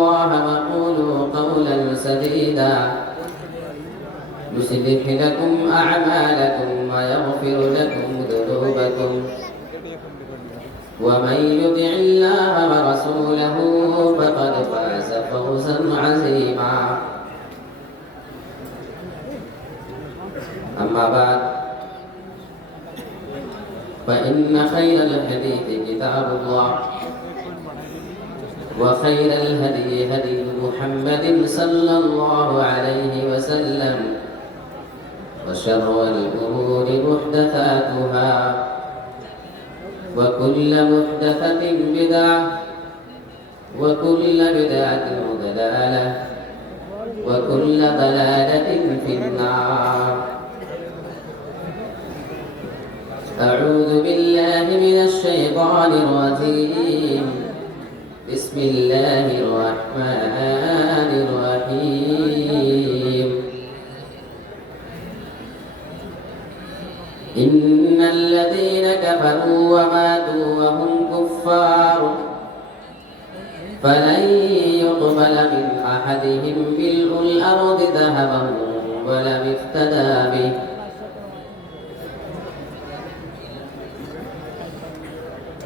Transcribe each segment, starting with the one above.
الله وقولوا قولا سديدا يصلح لكم أعمالكم ويغفر لكم ذنوبكم ومن يطع الله ورسوله فقد فاز فوزا عظيما. أما بعد فإن خير الحديث كتاب الله وخير الهدي هدي محمد صلى الله عليه وسلم وشر الأمور محدثاتها وكل محدثة بدعة وكل بدعة ضلالة وكل ضلالة في النار. أعوذ بالله من الشيطان الرجيم. بسم الله الرحمن الرحيم. إن الذين كفروا وماتوا وهم كفار فلن يقبل من أحدهم ملء الأرض ذهبا ولم افتدى به.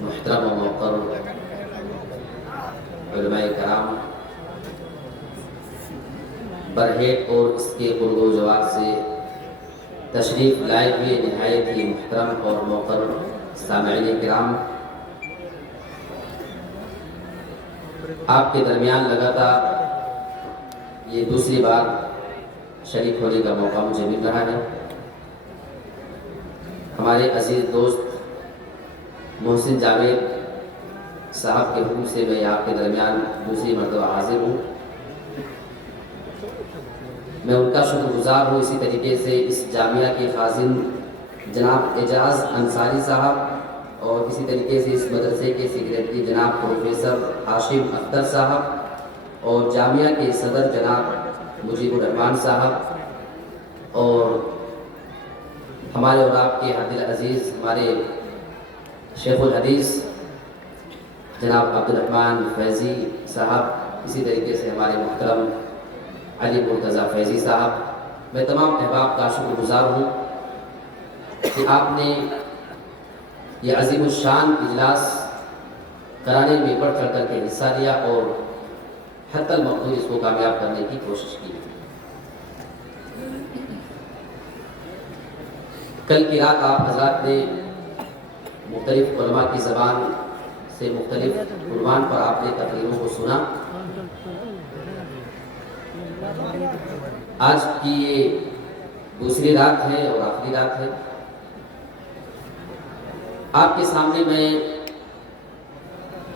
محترم و محترم علماء کرام، برہیٹ اور اس کے قرب و جوار سے تشریف لائے ہوئے نہایت ہی محترم اور محترم سامعین کرام، آپ کے درمیان لگاتار یہ دوسری بار شریک ہونے کا موقع مجھے مل رہا ہے. ہمارے عزیز دوست محسن جاوید صاحب کے حکم سے میں آپ کے درمیان دوسری مرتبہ حاضر ہوں. میں ان کا شکر گزار ہوں. اسی طریقے سے اس جامعہ کے خازن جناب اعجاز انصاری صاحب اور اسی طریقے سے اس مدرسے کے سیکریٹری جناب پروفیسر ہاشم اختر صاحب اور جامعہ کے صدر جناب مجیب الرحمان صاحب اور ہمارے اور آپ کے دل عزیز ہمارے شیخ الحدیث جناب عبدالرحمان فیضی صاحب، اسی طریقے سے ہمارے محترم علی مرتضیٰ فیضی صاحب. میں تمام احباب کا شکر گزار ہوں کہ آپ نے یہ عظیم الشان اجلاس کرانے میں بڑھ چڑھ کر کے حصہ لیا اور حتی المقدور اس کو کامیاب کرنے کی کوشش کی. کل کی رات آپ حضرات نے مختلف علماء کی زبان سے مختلف عنوان پر آپ نے تقریروں کو سنا. آج کی یہ دوسری رات ہے اور آخری رات ہے. آپ کے سامنے میں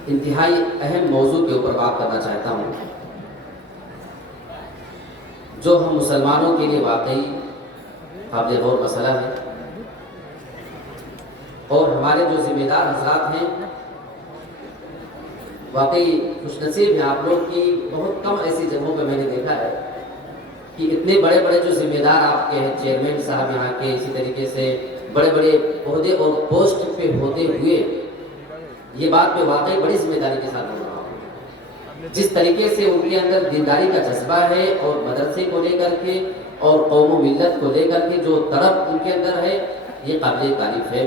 انتہائی اہم موضوع کے اوپر بات کرنا چاہتا ہوں جو ہم مسلمانوں کے لیے واقعی قابل غور مسئلہ ہے اور ہمارے جو ذمہ دار حضرات ہیں واقعی خوش نصیب ہیں آپ لوگ کی. بہت کم ایسی جگہوں پہ میں نے دیکھا ہے کہ اتنے بڑے بڑے جو ذمہ دار آپ کے ہیں، چیئرمین صاحب یہاں کے، اسی طریقے سے بڑے بڑے عہدے اور پوسٹ پہ ہوتے ہوئے یہ بات میں واقعی بڑی ذمہ داری کے ساتھ بول رہا ہوں. جس طریقے سے ان کے اندر دینداری کا جذبہ ہے اور مدرسے کو لے کر کے اور قوم و ملت کو لے کر کے جو طرف ان کے اندر ہے یہ قابل تعریف ہے.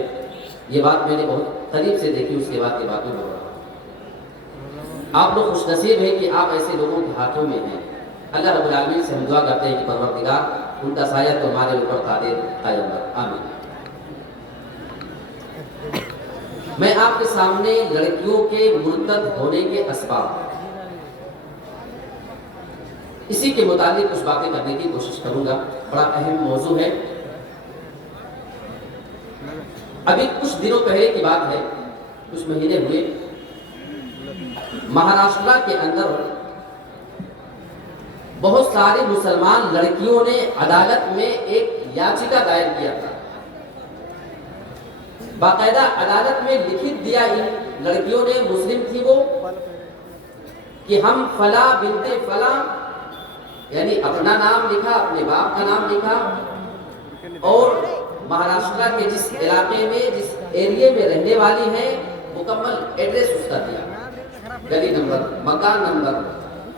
یہ بات میں نے بہت قریب سے دیکھی، اس کے بعد یہ بات میں بول رہا ہوں. آپ لوگ خوش نصیب ہیں کہ آپ ایسے لوگوں کے ہاتھوں میں ہیں. اللہ رب العالمین سے ہم دعا کرتے ہیں کہ پروردگار ان کا سایہ تمہارے اوپر قادر قائم رکھ. آمین. میں آپ کے سامنے لڑکیوں کے مرتد ہونے کے اسباب اسی کے متعلق کچھ باتیں کرنے کی کوشش کروں گا. بڑا اہم موضوع ہے. ابھی کچھ دنوں پہلے کی بات ہے، کچھ مہینے ہوئے، مہاراشٹر کے اندر بہت ساری مسلمان لڑکیوں نے عدالت میں ایک یاچکا دائر کیا تھا. باقاعدہ عدالت میں لکھ دیا ان لڑکیوں نے، مسلم تھی وہ، کہ ہم فلاں بنت فلاں، یعنی اپنا نام لکھا، اپنے باپ کا نام لکھا اور مہاراشٹر کے جس علاقے میں جس ایریے میں رہنے والی ہیں مکمل ایڈریس اس کا دیا، گلی نمبر، مکان نمبر،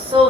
100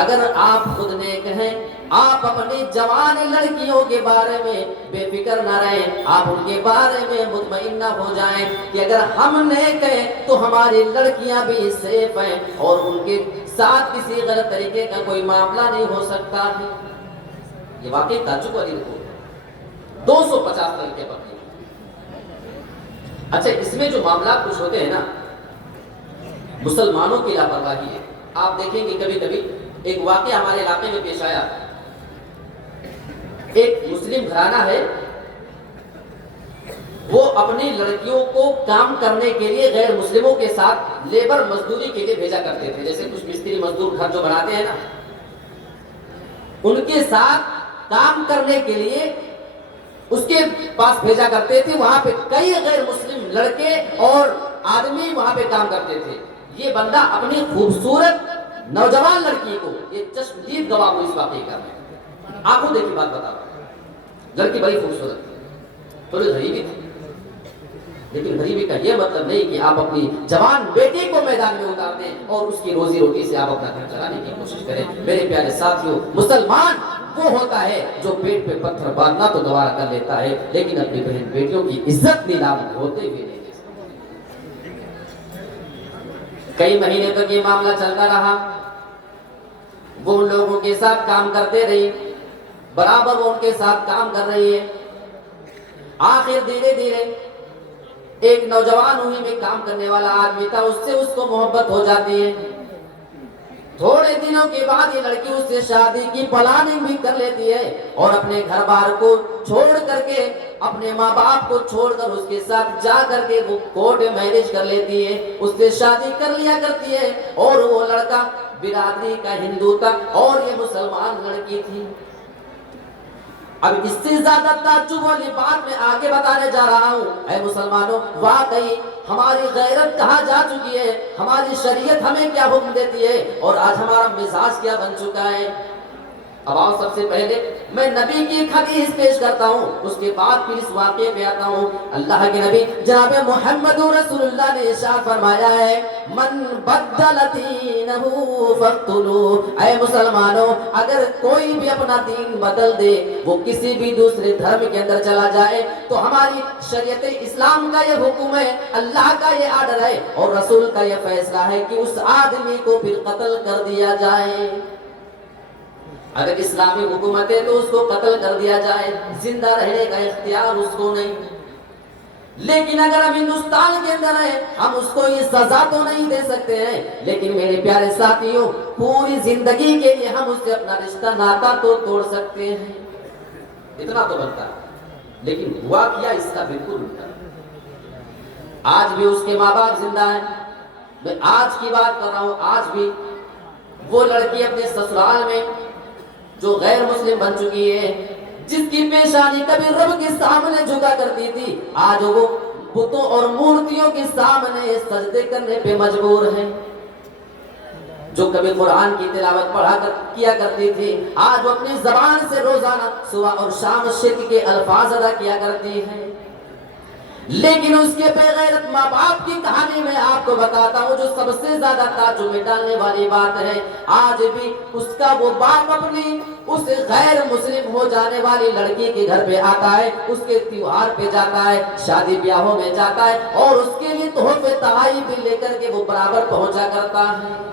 اگر آپ خود نیک ہیں، آپ اپنی جوان لڑکیوں کے بارے میں بے فکر نہ رہیں، آپ ان کے بارے میں مطمئن نہ ہو جائیں کہ اگر ہم نیک ہیں تو ہماری لڑکیاں بھی سیف ہیں اور ان کے ساتھ کسی غلط طریقے کا کوئی معاملہ نہیں ہو سکتا ہے۔ یہ واقعی تعجب والی رپورٹ ہے، 250 طریقے پر۔ اچھا، اس میں جو معاملات کچھ ہوتے ہیں نا، مسلمانوں کی لاپرواہی ہے۔ آپ دیکھیں گے کبھی کبھی ایک واقعہ ہمارے علاقے میں پیش آیا، ایک مسلم گھرانہ ہے، وہ اپنی لڑکیوں کو کام کرنے کے لیے غیر مسلموں کے ساتھ لیبر مزدوری کے لیے بھیجا کرتے تھے، جیسے کچھ مستری مزدور گھر جو بناتے ہیں نا، ان کے ساتھ کام کرنے کے لیے اس کے پاس بھیجا کرتے تھے۔ وہاں پہ کئی غیر مسلم لڑکے اور آدمی وہاں پہ کام کرتے تھے۔ یہ بندہ اپنی خوبصورت نوجوان لڑکی کو، یہ چشمدید گواہ ہو اس واقعے کا، میں آنکھوں دیکھی بات بتا رہا ہوں، لڑکی بڑی خوبصورت تھی، تھوڑی غریبی تھی، لیکن غریبی کا یہ مطلب نہیں کہ آپ اپنی جوان بیٹی کو میدان میں اتار دیں اور اس کی روزی روٹی سے آپ اپنا گھر چلانے کی کوشش کریں۔ میرے پیارے ساتھیوں، مسلمان وہ ہوتا ہے جو پیٹ پہ پتھر باندھنا تو گوارا کر لیتا ہے، لیکن اپنی بہن بیٹیوں کی عزت نیلام ہوتے ہوئے نہیں دے سکتا۔ کئی مہینے تک یہ معاملہ چلتا رہا، وہ ان لوگوں کے ساتھ کام کرتے رہی، برابر وہ ان کے ساتھ کام کر رہی ہے۔ آخر دھیرے دھیرے ایک نوجوان ہوئی میں کام کرنے والا آدمی تھا، اس سے اس کو محبت ہو جاتی ہے۔ تھوڑے دنوں کے بعد یہ لڑکی اس سے شادی کی پلاننگ بھی کر لیتی ہے اور اپنے گھر بار کو چھوڑ کر کے، اپنے ماں باپ کو چھوڑ کر اس کے ساتھ جا کر کے وہ کورٹ میرج کر لیتی ہے، اس سے شادی کر لیا کرتی ہے، اور وہ لڑکا برادری کا ہندو تھا اور یہ مسلمان لڑکی تھی۔ اب اس سے زیادہ تعجب والی بات میں آگے بتانے جا رہا ہوں، اے مسلمانوں، واقعی ہماری غیرت کہاں جا چکی ہے، ہماری شریعت ہمیں کیا حکم دیتی ہے اور آج ہمارا مزاج کیا بن چکا ہے۔ اب آؤ، سب سے پہلے میں نبی کی ایک حدیث پیش کرتا ہوں، اس کے بعد پھر اس واقعے پہ آتا ہوں۔ اللہ کے نبی جناب محمد رسول اللہ نے ارشاد فرمایا ہے، من بدل دینہ فاقتلوہ، اے مسلمانوں، اگر کوئی بھی اپنا دین بدل دے، وہ کسی بھی دوسرے دھرم کے اندر چلا جائے، تو ہماری شریعت اسلام کا یہ حکم ہے، اللہ کا یہ آرڈر ہے اور رسول کا یہ فیصلہ ہے کہ اس آدمی کو پھر قتل کر دیا جائے۔ اگر اسلامی حکومت ہے تو اس کو قتل کر دیا جائے، زندہ رہنے کا اختیار اس کو نہیں۔ لیکن اگر ہم ہندوستان کے اندر ہیں، ہم اس کو یہ سزا تو نہیں دے سکتے ہیں، لیکن میرے پیارے ساتھیوں، پوری زندگی کے لیے ہم اس سے اپنا رشتہ ناتا تو توڑ سکتے ہیں، اتنا تو بنتا ہے۔ لیکن ہوا کیا اس کا بالکل الٹا۔ آج بھی اس کے ماں باپ زندہ ہیں، میں آج کی بات کر رہا ہوں، آج بھی وہ لڑکی اپنے سسرال میں جو غیر مسلم بن چکی ہے، جس کی پیشانی کبھی رب کے سامنے جھکا کرتی تھی، آج وہ بتوں اور مورتیوں کے سامنے سجدے کرنے پہ مجبور ہے۔ جو کبھی قرآن کی تلاوت کیا کرتی تھی، آج وہ اپنی زبان سے روزانہ صبح اور شام شرک کے الفاظ ادا کیا کرتی ہے۔ لیکن اس کے بے غیرت ماں باپ کی کہانی میں آپ کو بتاتا ہوں، جو سب سے زیادہ تعجب میں ڈالنے والی بات ہے، آج بھی اس کا وہ باپ اپنی اس غیر مسلم ہو جانے والی لڑکی کے گھر پہ آتا ہے، اس کے تیوہار پہ جاتا ہے، شادی بیاہوں میں جاتا ہے اور اس کے لیے تحفے تحائف بھی لے کر کے وہ برابر پہنچا کرتا ہے۔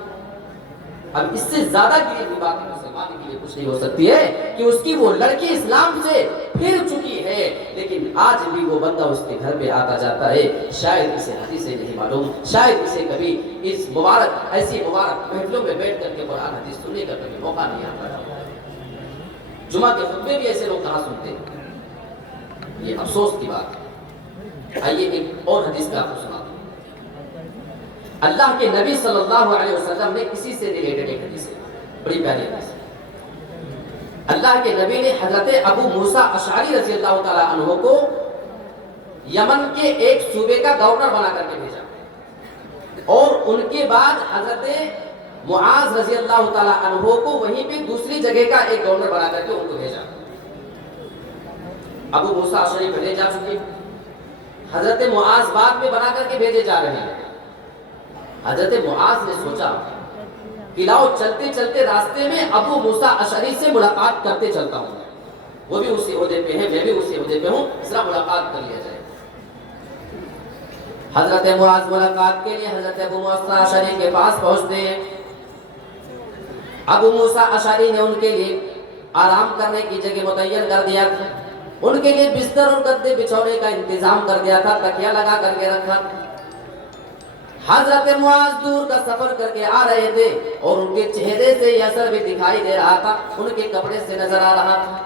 اب اس سے زیادہ کی بات مسلمان کے لیے کچھ نہیں ہو سکتی ہے کہ اس کی وہ لڑکی اسلام سے پھر چکی ہے، لیکن آج بھی وہ بندہ اس کے گھر پہ آتا جاتا ہے۔ شاید اسے حدیثیں نہیں معلوم، شاید اسے کبھی اس مبارک ایسی مبارک محفلوں میں بیٹھ کر کے قرآن حدیث سننے کا کبھی موقع نہیں آتا۔ جمعہ کے خطبے بھی ایسے لوگ کہاں سنتے ہیں، یہ افسوس کی بات ہے۔ آئیے ایک اور حدیث کا آپ کو سنا دوں۔ اللہ کے نبی صلی اللہ علیہ وسلم نے اسی سے ریلیٹڈ ایک حدیث ہے، بڑی پیاری حدیث ہے۔ اللہ کے نبی نے حضرت ابو موسیٰ اشعری رضی اللہ تعالیٰ عنہ کو یمن کے ایک صوبے کا گورنر بنا کر کے بھیجا، اور ان کے بعد حضرت معاذ رضی اللہ تعالیٰ عنہ کو وہیں پہ دوسری جگہ کا ایک گورنر بنا کر کے ان کو بھیجا۔ ابو موسیٰ اشعری بھیجے جا چکے، حضرت معاذ بعد میں بنا کر کے بھیجے جا رہے ہیں۔ حضرت معاذ نے سوچا پلاؤ چلتے چلتے راستے میں ابو موسیٰ اشعری سے ملاقات کرتے چلتا ہوں، وہ بھی اسی عہدے پہ ہیں، میں بھی اسی عہدے پہ ہوں، ذرا ملاقات کر لیا جائے۔ حضرت معاذ ملاقات کے لیے حضرت ابو موسیٰ اشعری کے پاس پہنچتے ہیں۔ ابو موسیٰ اشعری نے ان کے لیے آرام کرنے کی جگہ متعین کر دیا تھا، ان کے لیے بستر اور گدے بچھونے کا انتظام کر دیا تھا، تکیہ لگا کر کے رکھا تھا۔ حضرت معاذ دور کا سفر کر کے آ رہے تھے اور ان کے چہرے سے یہ اثر بھی دکھائی دے رہا تھا، ان کے کپڑے سے نظر آ رہا تھا۔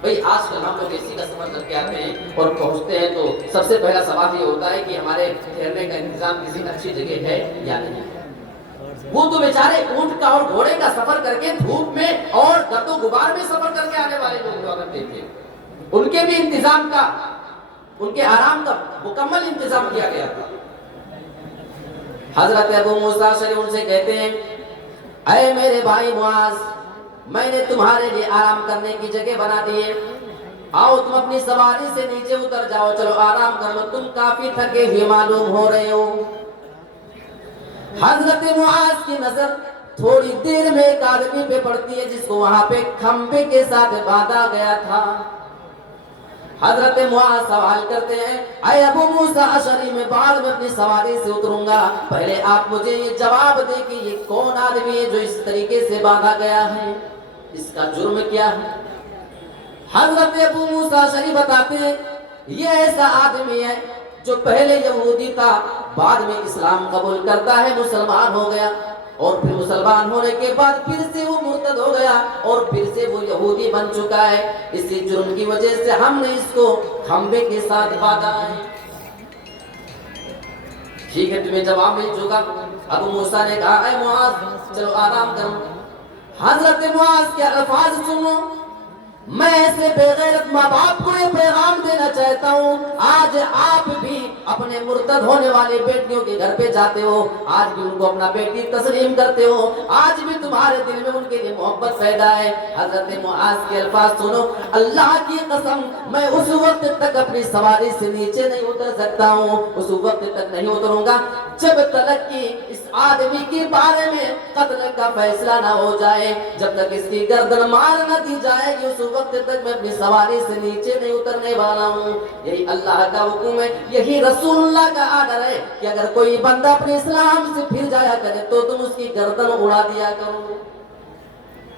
بھئی آج کل ہم لوگ اسی کا سفر کر کے آتے ہیں اور پہنچتے ہیں تو سب سے پہلا سوال یہ ہوتا ہے کہ ہمارے ٹھہرنے کا انتظام کسی اچھی جگہ ہے یا نہیں۔ وہ تو بیچارے اونٹ کا اور گھوڑے کا سفر کر کے دھوپ میں اور گرد و غبار میں سفر کر کے آنے والے لوگ ہوا کرتے تھے، ان کے بھی انتظام کا، ان کے آرام کا مکمل انتظام کیا گیا تھا۔ حضرت ابو موسیٰ اشعری ان سے کہتے ہیں، اے میرے بھائی معاذ، میں نے تمہارے لیے آرام کرنے کی جگہ بنا دی ہے، آؤ تم اپنی سواری سے نیچے اتر جاؤ، چلو آرام کر لو، تم کافی تھکے ہوئے معلوم ہو رہے ہو۔ حضرت معاذ کی نظر تھوڑی دیر میں ایک آدمی پہ پڑتی ہے جس کو وہاں پہ کھمبے کے ساتھ باندھا گیا تھا۔ حضرت معاذ سوال کرتے ہیں، اے ابو موسیٰ اشعری، میں بعد میں اپنی سواری سے اتروں گا، پہلے آپ مجھے یہ جواب دیں کہ یہ کون آدمی ہے جو اس طریقے سے باندھا گیا ہے، اس کا جرم کیا ہے؟ حضرت ابو موسیٰ اشعری بتاتے ہیں، یہ ایسا آدمی ہے جو پہلے یہودی تھا، بعد میں اسلام قبول کرتا ہے، مسلمان ہو گیا، اور پھر مسلمان ہونے کے بعد پھر سے وہ مرتد ہو گیا اور پھر سے وہ یہودی بن چکا ہے۔ اسی جرم کی وجہ سے ہم نے اس کو کھمبے کے ساتھ باندھا ہے۔ ٹھیک ہے، تمہیں جواب مل چکا۔ ابو موسیٰ نے کہا، اے معاذ چلو آرام کرو۔ حضرت معاذ کے الفاظ سنو، میں ایسے بے غیرت ماں باپ کو یہ پیغام دینا چاہتا ہوں، آج آپ بھی اپنے مرتد ہونے والے بیٹیوں کے گھر پہ جاتے ہو، آج بھی ان کو اپنا بیٹی تسلیم کرتے ہو، آج بھی تمہارے دل میں ان کے لیے محبت پیدا ہے۔ حضرت معاذ کے الفاظ سنو، اللہ کی قسم میں اس وقت تک اپنی سواری سے نیچے نہیں اتر سکتا ہوں، اس وقت تک نہیں اتروں گا جب تک کہ اس آدمی کے بارے میں قتل کا فیصلہ نہ ہو جائے، جب تک اس کی گردن مار نہ دی جائے گی، اس وقت تک میں اپنی سواری سے نیچے نہیں اترنے والا ہوں۔ یہی اللہ کا حکم ہے، یہی رسول اللہ کا آرڈر ہے کہ اگر کوئی بندہ اپنے اسلام سے پھر جایا کرے تو تم اس کی گردن اڑا دیا کرو۔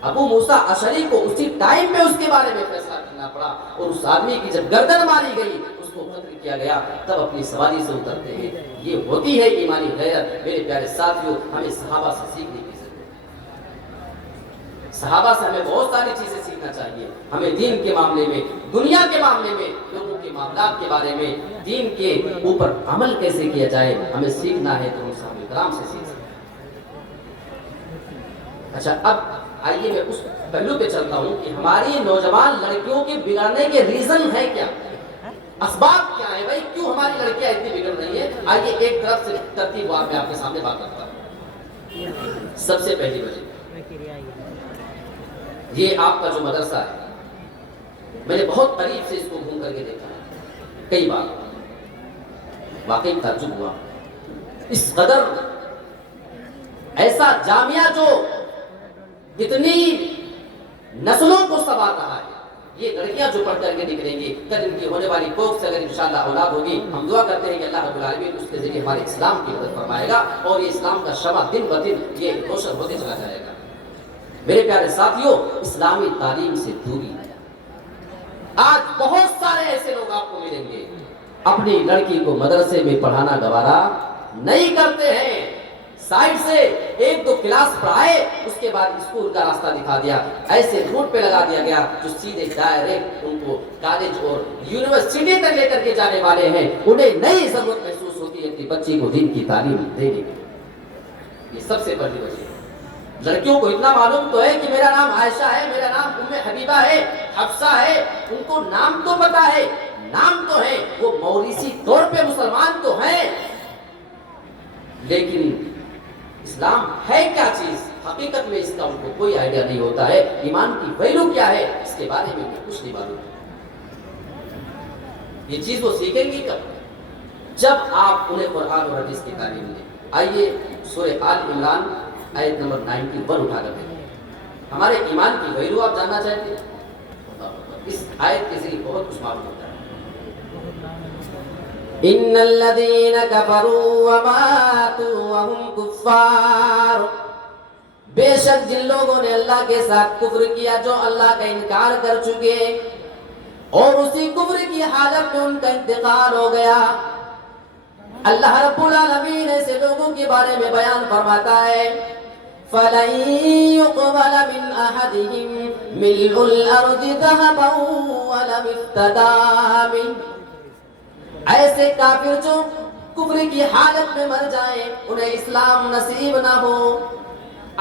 ابو موسیٰ اشعری کو اسی ٹائم میں اس کے بارے میں فیصلہ کرنا پڑا، اور اس آدمی کی جب گردن ماری گئی، اس کو قتل کیا گیا، تب اپنی سواری سے اترتے ہیں۔ یہ ہوتی ہے ایمانی غیرت۔ میرے پیارے ساتھیوں، ہمیں صحابہ سے سیکھنے کی ضرورت ہے۔ صحابہ سے ہمیں بہت ساری چیزیں سیکھنا چاہیے۔ ہمیں دین کے معاملے میں، دنیا کے معاملے میں، لوگوں کے معاملات کے بارے میں، دین کے اوپر عمل کیسے کیا جائے، ہمیں سیکھنا ہے تو ہم صحابہ کرام سے سیکھ سکتے ہیں۔ اچھا، اب آئیے میں اس پہلو پہ چلتا ہوں کہ ہماری نوجوان لڑکیوں کے بگڑنے کے ریزن ہے کیا، اسباب کیا ہے؟ بھائی کیوں ہماری لڑکیاں اتنی بگڑ رہی ہیں؟ آئیے ایک طرف سے ترتیب میں آپ کے سامنے بات کرتا ہوں۔ سب سے پہلی وجہ یہ آپ کا جو مدرسہ ہے، میں نے بہت قریب سے اس کو گھوم کر کے دیکھا ہے، کئی بار واقعی تعجب ہوا، اس قدر ایسا جامعہ جو اتنی نسلوں کو سنوار رہا ہے، یہ لڑکیاں جو پڑھ کر کے نکلیں گی، کل ان کی ہونے والی کوکھ سے اگر انشاءاللہ اولاد ہوگی، ہم دعا کرتے ہیں کہ اللہ رب العالمین اس کے ذریعے ہمارے اسلام کی مدد فرمائے گا اور یہ اسلام کا شمع دن بدن یہ روشن ہوتے چلا جائے گا۔ میرے پیارے ساتھیوں، اسلامی تعلیم سے دوری، آج بہت سارے ایسے لوگ آپ کو ملیں گے اپنی لڑکی کو مدرسے میں پڑھانا گوارا نہیں کرتے ہیں، سائڈ سے ایک دو کلاس پڑھائے، اس کے بعد اسکول کا راستہ دکھا دیا، ایسے روٹ پہ لگا دیا گیا جو سیدھے ڈائریکٹ ان کو کالج اور یونیورسٹی تک لے کر کے جانے والے ہیں۔ انہیں نئی ضرورت محسوس ہوتی ہے کہ بچی کو دین کی تعلیم دینے کی۔ یہ سب سے پہلی وجہ ہے۔ لڑکیوں کو اتنا معلوم تو ہے کہ میرا نام عائشہ ہے، میرا نام ام حبیبہ ہے، حفصہ ہے، ان کو نام تو پتا ہے، نام تو ہے، وہ موریثی طور پہ مسلمان تو ہیں، لیکن اسلام ہے کیا چیز، حقیقت میں اس کا ان کو کوئی آئیڈیا نہیں ہوتا ہے۔ ایمان کی ویلیو کیا ہے، اس کے بارے میں کچھ نہیں معلوم۔ یہ چیز وہ سیکھیں گی کب؟ جب آپ انہیں قرآن اور حدیث کی تعلیم دیں۔ آئیے سورہ آل عمران آیت نمبر 91 اٹھا کر دیکھیں. ہمارے ایمان کی ویلو آپ جاننا چاہتے ہیں؟ اس آیت کے ذریعے بہت کچھ معلوم ہوتا ہے. ان الذين كفروا وماتوا وهم كفار، بے شک جن لوگوں نے اللہ کے ساتھ کفر کیا، جو اللہ کا انکار کر چکے اور اسی کفر کی حالت میں ان کا انتقال ہو گیا، اللہ رب العالمین ایسے لوگوں کے بارے میں بیان فرماتا ہے فَلَن يُقْبَلَ مِنْ أَحَدِهِمْ مِلْءُ الْأَرْضِ ذَهَبًا وَلَوِ افْتَدَىٰ مِنْهُ. ایسے کافر جو کفر کی حالت میں مر جائیں، انہیں اسلام نصیب نہ ہو،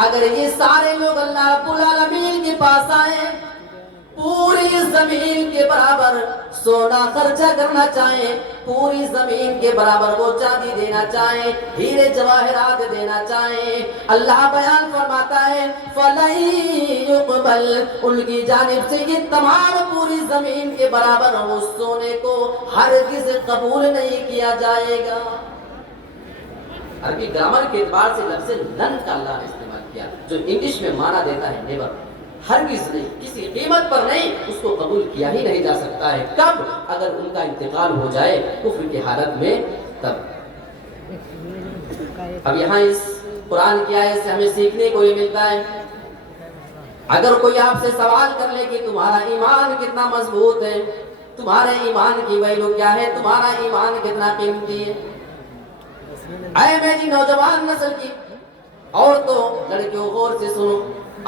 اگر یہ سارے لوگ اللہ رب العالمین کے پاس آئیں، پوری زمین کے برابر سونا خرچہ کرنا چاہیں، پوری زمین کے برابر وہ چاندی دینا چاہیں، ہیرے جواہرات دینا چاہیں، اللہ بیان فرماتا ہے فَلَن يُقْبَلْ، ان کی جانب سے یہ تمام پوری زمین کے برابر اس سونے کو ہرگز قبول نہیں کیا جائے گا. عربی گرامر کے اعتبار سے لفظ نن کا اللہ نے استعمال کیا، جو انگلش میں معنی دیتا ہے نیور. ہرگز نہیں، کسی قیمت پر نہیں، اس کو قبول کیا ہی نہیں جا سکتا ہے. کب؟ اگر ان کا انتقال ہو جائے کفر کی حالت میں، تب. اب یہاں اس قرآن کی آیت سے ہمیں سیکھنے کو یہ ملتا ہے، اگر کوئی آپ سے سوال کر لے کہ تمہارا ایمان کتنا مضبوط ہے، تمہارے ایمان کی ویلو کیا ہے، تمہارا ایمان کتنا قیمتی ہے، اے میری نوجوان نسل کی عورتوں لڑکیوں غور سے سنو،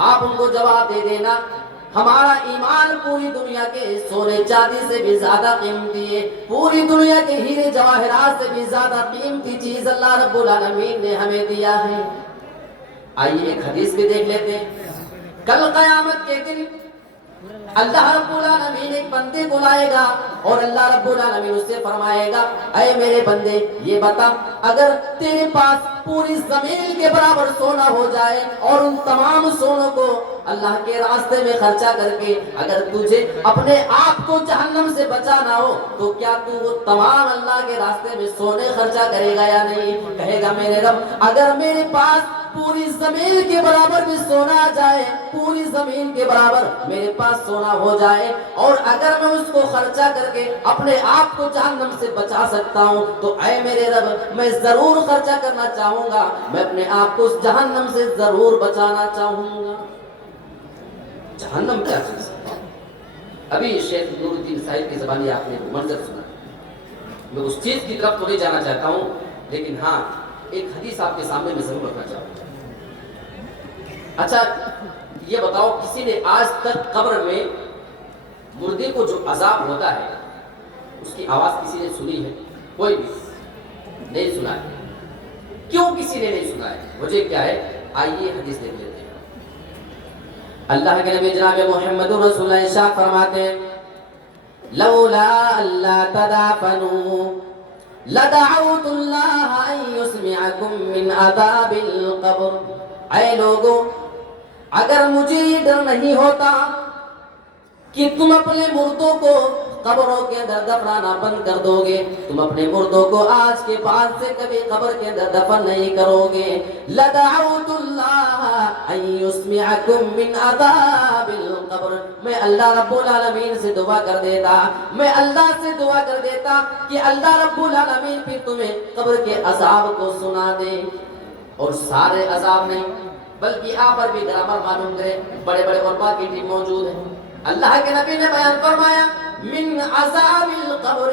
آپ ان کو جواب دے دینا ہمارا ایمان پوری دنیا کے سونے چاندی سے بھی زیادہ قیمتی ہے، پوری دنیا کے ہیرے جواہرات سے بھی زیادہ قیمتی چیز اللہ رب العالمین نے ہمیں دیا ہے. آئیے ایک حدیث بھی دیکھ لیتے ہیں. کل قیامت کے دن اللہ رب العالمین ایک بندے کو لائے گا اور اللہ رب العالمین اس سے فرمائے گا اے میرے بندے یہ بتا، اگر تیرے پاس پوری زمین کے برابر سونا ہو جائے اور ان تمام سونوں کو اللہ کے راستے میں خرچہ کر کے اگر تجھے اپنے آپ کو جہنم سے بچانا ہو تو کیا تو وہ تمام اللہ کے راستے میں سونے خرچہ کرے گا یا نہیں؟ کہے گا میرے رب اگر میرے پاس پوری زمین کے برابر بھی سونا آ جائے، پوری زمین کے برابر میرے پاس سونا ہو جائے اور اگر میں اس کو خرچہ کر کے اپنے آپ کو جہنم سے بچا سکتا ہوں تو اے میرے رب میں ضرور خرچہ کرنا چاہوں گا، میں اپنے آپ کو اس جہنم سے ضرور بچانا چاہوں گا. جہنم کیا چیز ہے؟ ابھی شیخ نور الدین صاحب کی زبانی آپ نے منظر سنا. میں اس چیز کی طرف تو نہیں جانا چاہتا ہوں، لیکن ہاں ایک حدیث آپ کے سامنے میں ضرور رکھنا چاہوں گا. اچھا یہ بتاؤ کسی نے آج تک قبر میں مردے کو جو عذاب ہوتا ہے اس کی آواز کسی نے سنی ہے؟ کوئی بھی نہیں سنا ہے. کیوں کسی نے نہیں سنا ہے؟ وجہ کیا ہے؟ آئیے حدیث دیکھ لیتے ہیں. اللہ کے نبی جناب محمد رسول اللہ ارشاد فرماتے ہیں لولا اللہ تدافنوا لدعوت اللہ ان یسمعکم من عذاب القبر. اے لوگوں اگر مجھے ڈر نہیں ہوتا کہ تم اپنے مردوں کو قبروں کے اندر دفنانا بند کر دو گے، تم اپنے مردوں کو آج کے بعد سے کبھی قبر کے اندر دفن نہیں کرو گے، لدعوت اللہ ان یسمعکم من عذاب القبر. میں اللہ رب العالمین سے دعا کر دیتا، میں اللہ سے دعا کر دیتا کہ اللہ رب العالمین پھر تمہیں قبر کے عذاب کو سنا دے. اور سارے عذاب نہیں بلکہ یہاں پر بھی گرامر معلوم کرے، بڑے بڑے علماء کی ٹیم موجود ہے. اللہ کے نبی نے بیان فرمایا من عذاب القبر،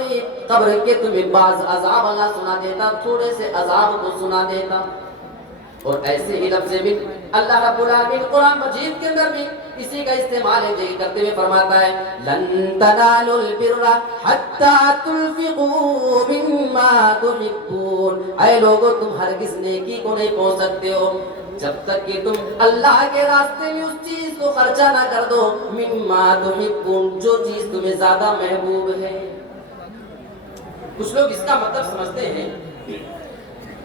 قبر کے تمہیں بعض عذاب اللہ سنا دیتا، تھوڑے سے عذاب کو سنا دیتا. اور ایسے ہی لفظ من اللہ رب العالمین قرآن مجید کے اندر بھی اسی کا استعمال ہے کرتے ہوئے فرماتا ہے لن تنالوا البر حتى تنفقوا مما تحبون. اے لوگوں تم ہرگز نیکی کو نہیں پہنچ سکتے ہو جب تک کہ تم اللہ کے راستے میں اس چیز کو خرچہ نہ کر دو مما تحبون، جو چیز تمہیں زیادہ محبوب ہے. کچھ لوگ اس کا مطلب سمجھتے ہیں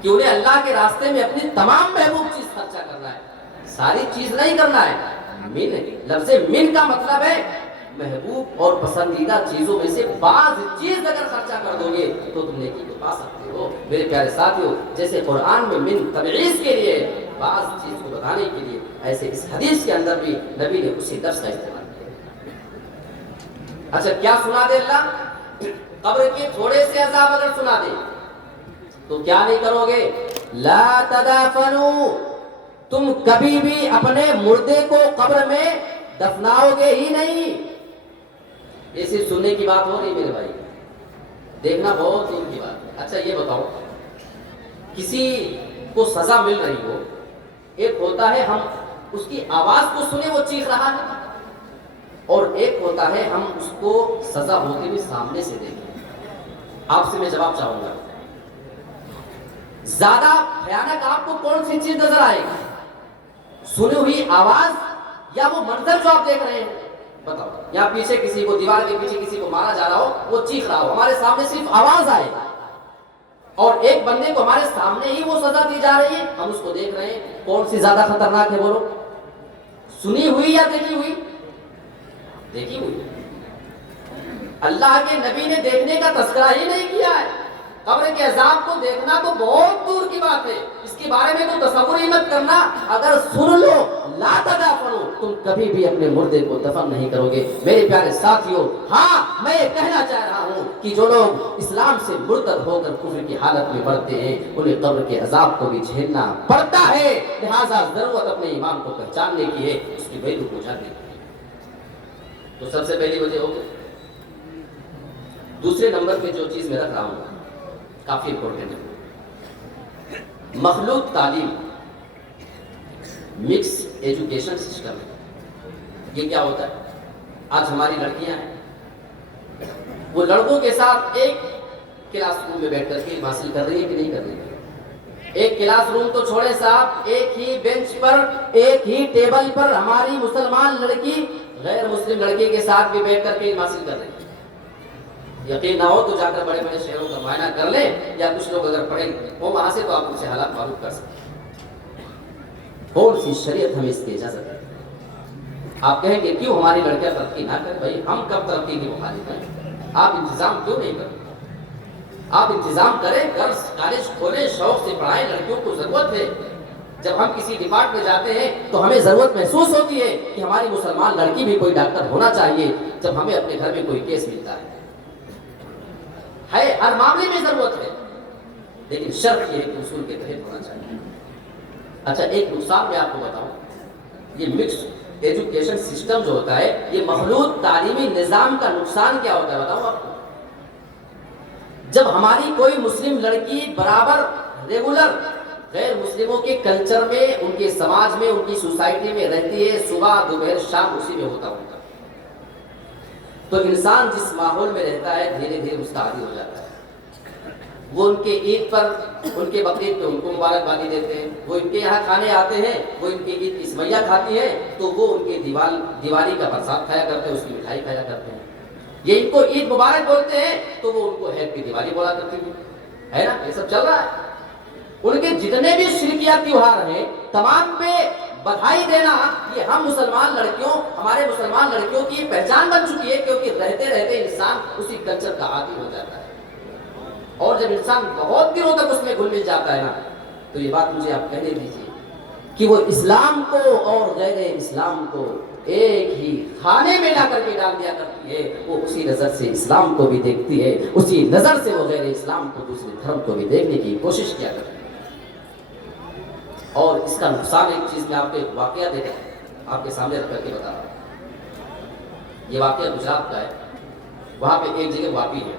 کہ انہیں اللہ کے راستے میں اپنی تمام محبوب چیز خرچہ کرنا ہے، ساری چیز نہیں کرنا ہے. من لفظ من کا مطلب ہے محبوب اور پسندیدہ چیزوں میں سے بعض چیز اگر خرچہ کر دو گے تو تم نیکی کو پا سکتے ہو. میرے پیارے ساتھیو جیسے قرآن میں من تبعیض کے لیے بعض چیز کو بتانے کے لیے ایسے اس حدیث کے اندر بھی نبی نے اسی لفظ کا استعمال کیا. اچھا کیا سنا دے اللہ؟ قبر کے تھوڑے سے عذاب اگر سنا دے تو کیا نہیں کرو گے؟ لا تدافنوا، تم کبھی بھی اپنے مردے کو قبر میں دفناؤ گے ہی نہیں. یہ صرف سننے کی بات ہو رہی میرے بھائی، دیکھنا بہت دور کی بات ہے. اچھا یہ بتاؤ، کسی کو سزا مل رہی ہو، ایک ہوتا ہے ہم اس کی آواز کو سنے وہ چیخ رہا ہے، اور ایک ہوتا ہے ہم اس کو سزا ہوتے ہوئے سامنے سے دیکھیں. آپ سے میں جواب چاہوں گا، زیادہ بھیانک آپ کو کون سی چیز نظر آئے گی؟ سنی ہوئی آواز یا وہ منظر جو آپ دیکھ رہے ہیں؟ بتاؤ. یہاں پیچھے کسی کو، دیوار کے پیچھے کسی کو مارا جا رہا ہو، وہ چیخ رہا ہو، ہمارے سامنے صرف آواز آئے، اور ایک بندے کو ہمارے سامنے ہی وہ سزا دی جا رہی ہے، ہم اس کو دیکھ رہے ہیں. کون سی زیادہ خطرناک ہے بولو؟ سنی ہوئی یا دیکھی ہوئی؟ دیکھی ہوئی. اللہ کے نبی نے دیکھنے کا تذکرہ ہی نہیں کیا ہے. قبر کے عذاب کو دیکھنا تو بہت دور کی بات ہے، اس کے بارے میں تو تصور ہی مت کرنا. اگر سن لو لا تدافنوا، تم کبھی بھی اپنے مردے کو دفن نہیں کرو گے. میرے پیارے ساتھیوں، ہاں میں یہ کہنا چاہ رہا ہوں کہ جو لوگ اسلام سے مرتد ہو کر کفر کی حالت میں بڑھتے ہیں، انہیں قبر کے عذاب کو بھی جھیلنا پڑتا ہے. لہذا ضرورت اپنے ایمان کو پہچاننے کی ہے، اس کی ویلیو کو جاننے کی ہے. تو سب سے پہلی وجہ ہوگی. دوسرے نمبر پہ جو چیز میں رکھ رہا ہوں کافی امپورٹنٹ ہے، مخلوط تعلیم، مکس ایجوکیشن سسٹم. یہ کیا ہوتا ہے؟ آج ہماری لڑکیاں ہیں، وہ لڑکوں کے ساتھ ایک کلاس روم میں بیٹھ کر کے حاصل کر رہی ہے کہ نہیں کر رہی ہے؟ ایک کلاس روم تو چھوڑے صاحب، ایک ہی بینچ پر، ایک ہی ٹیبل پر ہماری مسلمان لڑکی غیر مسلم لڑکی کے ساتھ بھی بیٹھ کر کے حاصل کر رہی ہے. یقین نہ ہو تو جا کر بڑے بڑے شہروں کا معائنہ کر لیں، یا کچھ لوگ اگر پڑھیں وہ وہاں سے تو آپ ان سے حالات معلوم کر سکتے ہیں. کون سی شریعت ہمیں اس کی اجازت ہے؟ آپ کہیں گے کیوں ہماری لڑکیاں ترقی نہ کریں؟ بھائی ہم کب ترقی کی مخالف ہیں؟ آپ انتظام کیوں نہیں کریں؟ آپ انتظام کریں، کالج کھولیں، شوق سے پڑھائیں. لڑکیوں کو ضرورت ہے. جب ہم کسی ڈپارٹ میں جاتے ہیں تو ہمیں ضرورت محسوس ہوتی ہے کہ ہماری مسلمان لڑکی بھی کوئی ڈاکٹر ہونا چاہیے. جب ہمیں اپنے گھر میں کوئی کیس ملتا ہے ہر معاملے میں ضرورت ہے، لیکن شرط یہ ہے کہ اصول کے تحت ہونا چاہیے. اچھا ایک نقصان میں آپ کو بتاؤں، یہ مکس ایجوکیشن سسٹم جو ہوتا ہے، یہ مخلوط تعلیمی نظام کا نقصان کیا ہوتا ہے بتاؤں آپ کو؟ جب ہماری کوئی مسلم لڑکی برابر ریگولر غیر مسلموں کے کلچر میں، ان کے سماج میں، ان کی سوسائٹی میں رہتی ہے، صبح دوپہر شام اسی میں ہوتا تو انسان جس ماحول میں رہتا ہے دھیرے دھیرے اس کا عادی ہو جاتا ہے. وہ ان کے عید پر، ان کے بقرعید پہ ان کو مبارکبادی دیتے ہیں، وہ ان کے یہاں کھانے آتے ہیں، وہ ان کے عید کی سویاں کھاتی ہیں، تو وہ ان کے دیوالی کا پرساد کھایا کرتے ہیں، اس کی مٹھائی کھایا کرتے ہیں. یہ ان کو عید مبارک بولتے ہیں تو وہ ان کو ہیپی دیوالی بولا کرتے ہیں، ہے نا؟ یہ سب چل رہا ہے. ان کے جتنے بھی شرکیات تیوہار ہیں تمام پہ بدھائی دینا، یہ ہم مسلمان لڑکیوں، ہمارے مسلمان لڑکیوں کی پہچان بن چکی ہے، کیونکہ رہتے رہتے انسان اسی کلچر کا عادی ہو جاتا ہے. اور جب انسان بہت دنوں تک اس میں گھل مل جاتا ہے نا، تو یہ بات مجھے آپ کہنے دیجیے کہ وہ اسلام کو اور غیر اسلام کو ایک ہی کھانے میں لا کر کے ڈال دیا کرتی ہے. وہ اسی نظر سے اسلام کو بھی دیکھتی ہے، اسی نظر سے وہ غیر اسلام کو، دوسرے دھرم کو بھی دیکھنے کی کوشش کیا کرتی ہے. اور اس کا نقصان ایک چیز میں آپ کو ایک واقعہ آپ کے سامنے رکھ کر کے بتا رہا ہوں. یہ واقعہ گجرات کا ہے. وہاں پہ ایک جگہ واپی ہے،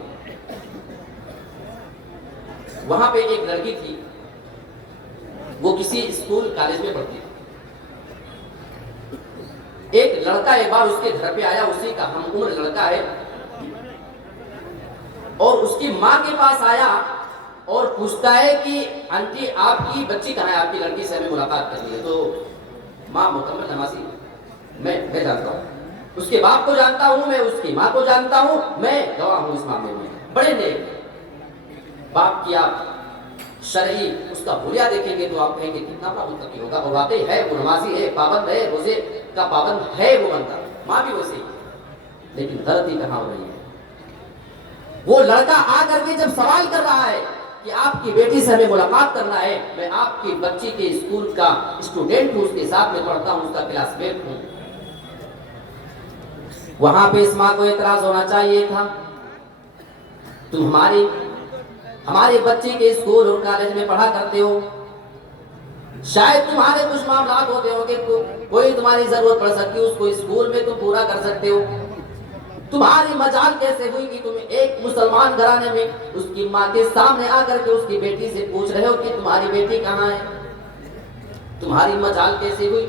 وہاں پہ ایک لڑکی تھی، وہ کسی اسکول کالج میں پڑھتی تھی. ایک لڑکا ایک بار اس کے گھر پہ آیا، اسی کا ہم عمر لڑکا ہے، اور اس کی ماں کے پاس آیا اور پوچھتا ہے کہ آنٹی آپ کی بچی کہاں ہے، آپ کی لڑکی سے ہمیں ملاقات کرنی ہے. تو ماں مکمل نمازی، میں جانتا ہوں، اس کے باپ کو جانتا ہوں، میں اس کی ماں کو جانتا ہوں، میں گواہ ہوں اس معاملے میں. بڑے نیک باپ کی آپ شرعی اس کا حلیہ دیکھیں گے تو آپ کہیں گے کتنا بڑا متقی ہوگا. اور واقعی ہے، وہ نمازی ہے، پابند ہے، روزے کا پابند ہے وہ بندہ. ماں بھی ویسے ہی، لیکن غلطی کہاں ہو رہی ہے؟ وہ لڑکا آ کر کے جب سوال کر رہا ہے کہ آپ کی بیٹی سے ہمیں ملاقات کرنا ہے، میں آپ کی بچی کے اسکول کا اسٹوڈنٹ ہوں، اس کے ساتھ میں پڑھتا ہوں، اس کا کلاس میٹ ہوں۔ وہاں پہ اس ماں کو اعتراض ہونا چاہیے تھا، تم ہمارے بچے کے اسکول اور کالج میں پڑھا کرتے ہو، شاید تمہارے کچھ معاملات ہوتے ہوں کہ کوئی تمہاری ضرورت پڑ سکتی ہے، اس کو اسکول میں تم پورا کر سکتے ہو، تمہاری مجال کیسے ہوئی کہ تم ایک مسلمان گھرانے میں اس کی ماں کے سامنے آ کر کے اس کی بیٹی سے پوچھ رہے ہو کہ تمہاری بیٹی کہاں ہے؟ تمہاری مجال کیسے ہوئی؟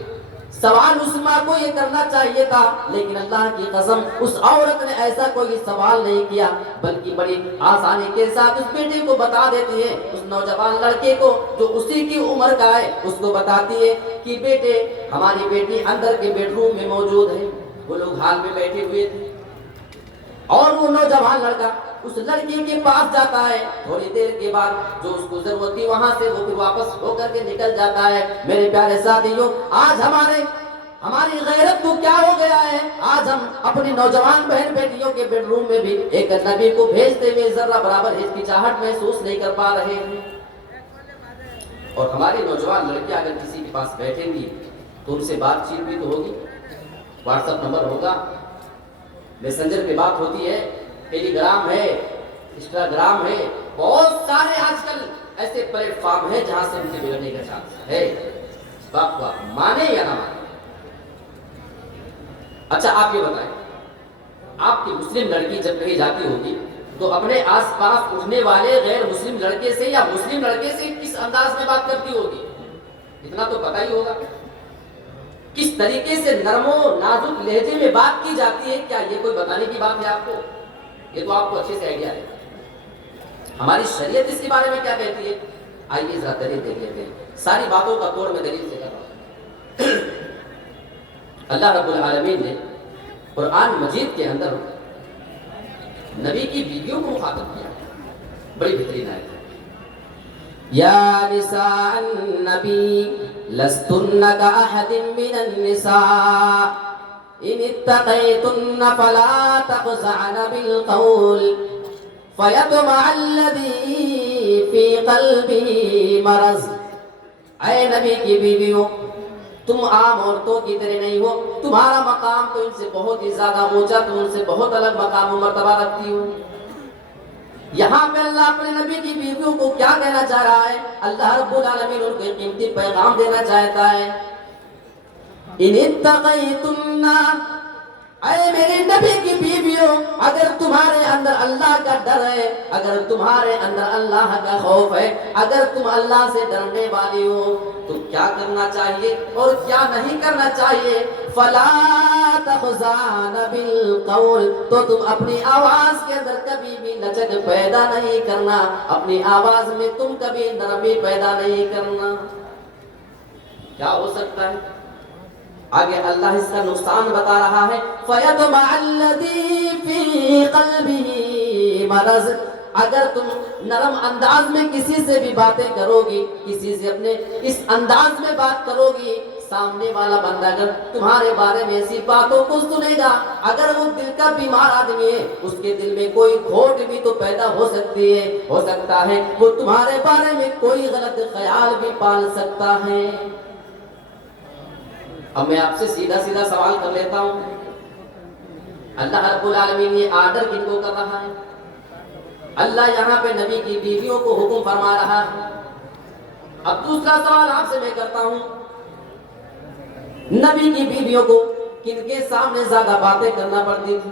سوال اس ماں کو یہ کرنا چاہیے تھا، لیکن اللہ کی قسم اس عورت نے ایسا کوئی سوال نہیں کیا، بلکہ بڑی آسانی کے ساتھ اس بیٹے کو بتا دیتی ہے، اس نوجوان لڑکے کو جو اسی کی عمر کا ہے اس کو بتاتی ہے کہ بیٹے ہماری بیٹی اندر کے بیڈ روم میں موجود ہے۔ وہ لوگ ہال میں بیٹھے ہوئے تھے اور وہ نوجوان لڑکا اس لڑکی کے پاس جاتا ہے، تھوڑی دیر کے بعد جو اس کو ضرورت تھی وہاں سے وہ پھر واپس ہو کر کے نکل جاتا ہے۔ میرے پیارے ساتھیوں، آج ہماری غیرت کو کیا ہو گیا ہے؟ آج ہم اپنی نوجوان بہن بیٹیوں کے بیڈ روم میں بھی ایک اجنبی کو بھیجتے ہوئے ذرہ برابر ہچکچاہٹ محسوس نہیں کر پا رہے ہیں، اور ہماری نوجوان لڑکیاں اگر کسی کے پاس بیٹھیں گی تو ان سے بات چیت بھی تو ہوگی، واٹس ایپ نمبر ہوگا، میسنجر پہ بات ہوتی ہے، ٹیلی گرام ہے، انسٹاگرام ہے، بہت سارے آج کل ایسے پلیٹ فارم ہیں جہاں سے ان کے بگڑنے کا چانس ہے، باپ مانے یا نہ مانے۔ اچھا آپ یہ بتائیں، آپ کی مسلم لڑکی جب کہیں جاتی ہوگی تو اپنے آس پاس اٹھنے والے غیر مسلم لڑکے سے یا مسلم لڑکے سے کس انداز میں بات کرتی ہوگی؟ اتنا تو پتہ ہی ہوگا کس طریقے سے نرم و نازک لہجے میں بات کی جاتی ہے۔ کیا یہ کوئی بتانے کی بات ہے آپ کو؟ یہ تو آپ کو اچھے سے آئیڈیا ہے۔ ہماری شریعت اس کے بارے میں کیا کہتی ہے؟ آئیے ذرا دلیل دیکھ لیتے ہیں، ساری باتوں کا توڑ میں دلیل سے کر رہا ہوں۔ اللہ رب العالمین نے قرآن مجید کے اندر نبی کی بیویوں کو مخاطب کیا، بڑی بہترین آیت ہے۔ یا نساء النبی لستن کاحد من النساء ان اتقیتن فلا تخضعن بالقول فیطمع الذی فی قلبہ مرض۔ اے نبی کی بیویوں، تم عام عورتوں کی طرح نہیں ہو، تمہارا مقام تو ان سے بہت ہی زیادہ اونچا، تم ان سے بہت الگ مقام و مرتبہ رکھتی ہو۔ یہاں پہ اللہ اپنے نبی کی بیویوں کو کیا کہنا چاہ رہا ہے؟ اللہ رب العالمین ان کو قیمتی پیغام دینا چاہتا ہے، ان اتقیتن، اے میرے نبی کی بیویوں، اگر تمہارے اندر اللہ کا ڈر ہے، اگر تمہارے اندر اللہ کا خوف ہے، اگر تم اللہ سے ڈرنے والی ہو تو کیا کرنا چاہیے اور کیا نہیں کرنا چاہیے؟ فلا تخضعن بالقول، تو تم اپنی آواز کے اندر کبھی بھی لچک پیدا نہیں کرنا، اپنی آواز میں تم کبھی نرمی پیدا نہیں کرنا۔ کیا ہو سکتا ہے؟ آگے اللہ اس کا نقصان بتا رہا ہے، فَيَطْمَعَ الَّذِي فِي قَلْبِهِ مَرَضٌ، اگر تم نرم انداز میں کسی سے بھی باتیں کرو گی، کسی سے اپنے اس انداز میں بات کرو گی، سامنے والا بندہ اگر تمہارے بارے میں ایسی باتوں کو سنے گا، اگر وہ دل کا بیمار آدمی ہے، اس کے دل میں کوئی کھوٹ بھی تو پیدا ہو سکتی ہے، ہو سکتا ہے وہ تمہارے بارے میں کوئی غلط خیال بھی پال سکتا ہے۔ اب میں آپ سے سیدھا سوال کر لیتا ہوں، اللہ رب العالمین یہ آرڈر کن کو کر رہا ہے؟ اللہ یہاں پہ نبی کی بیویوں کو حکم فرما رہا ہے۔ اب دوسرا سوال آپ سے میں کرتا ہوں، نبی کی بیویوں کو کن کے سامنے زیادہ باتیں کرنا پڑتی تھی؟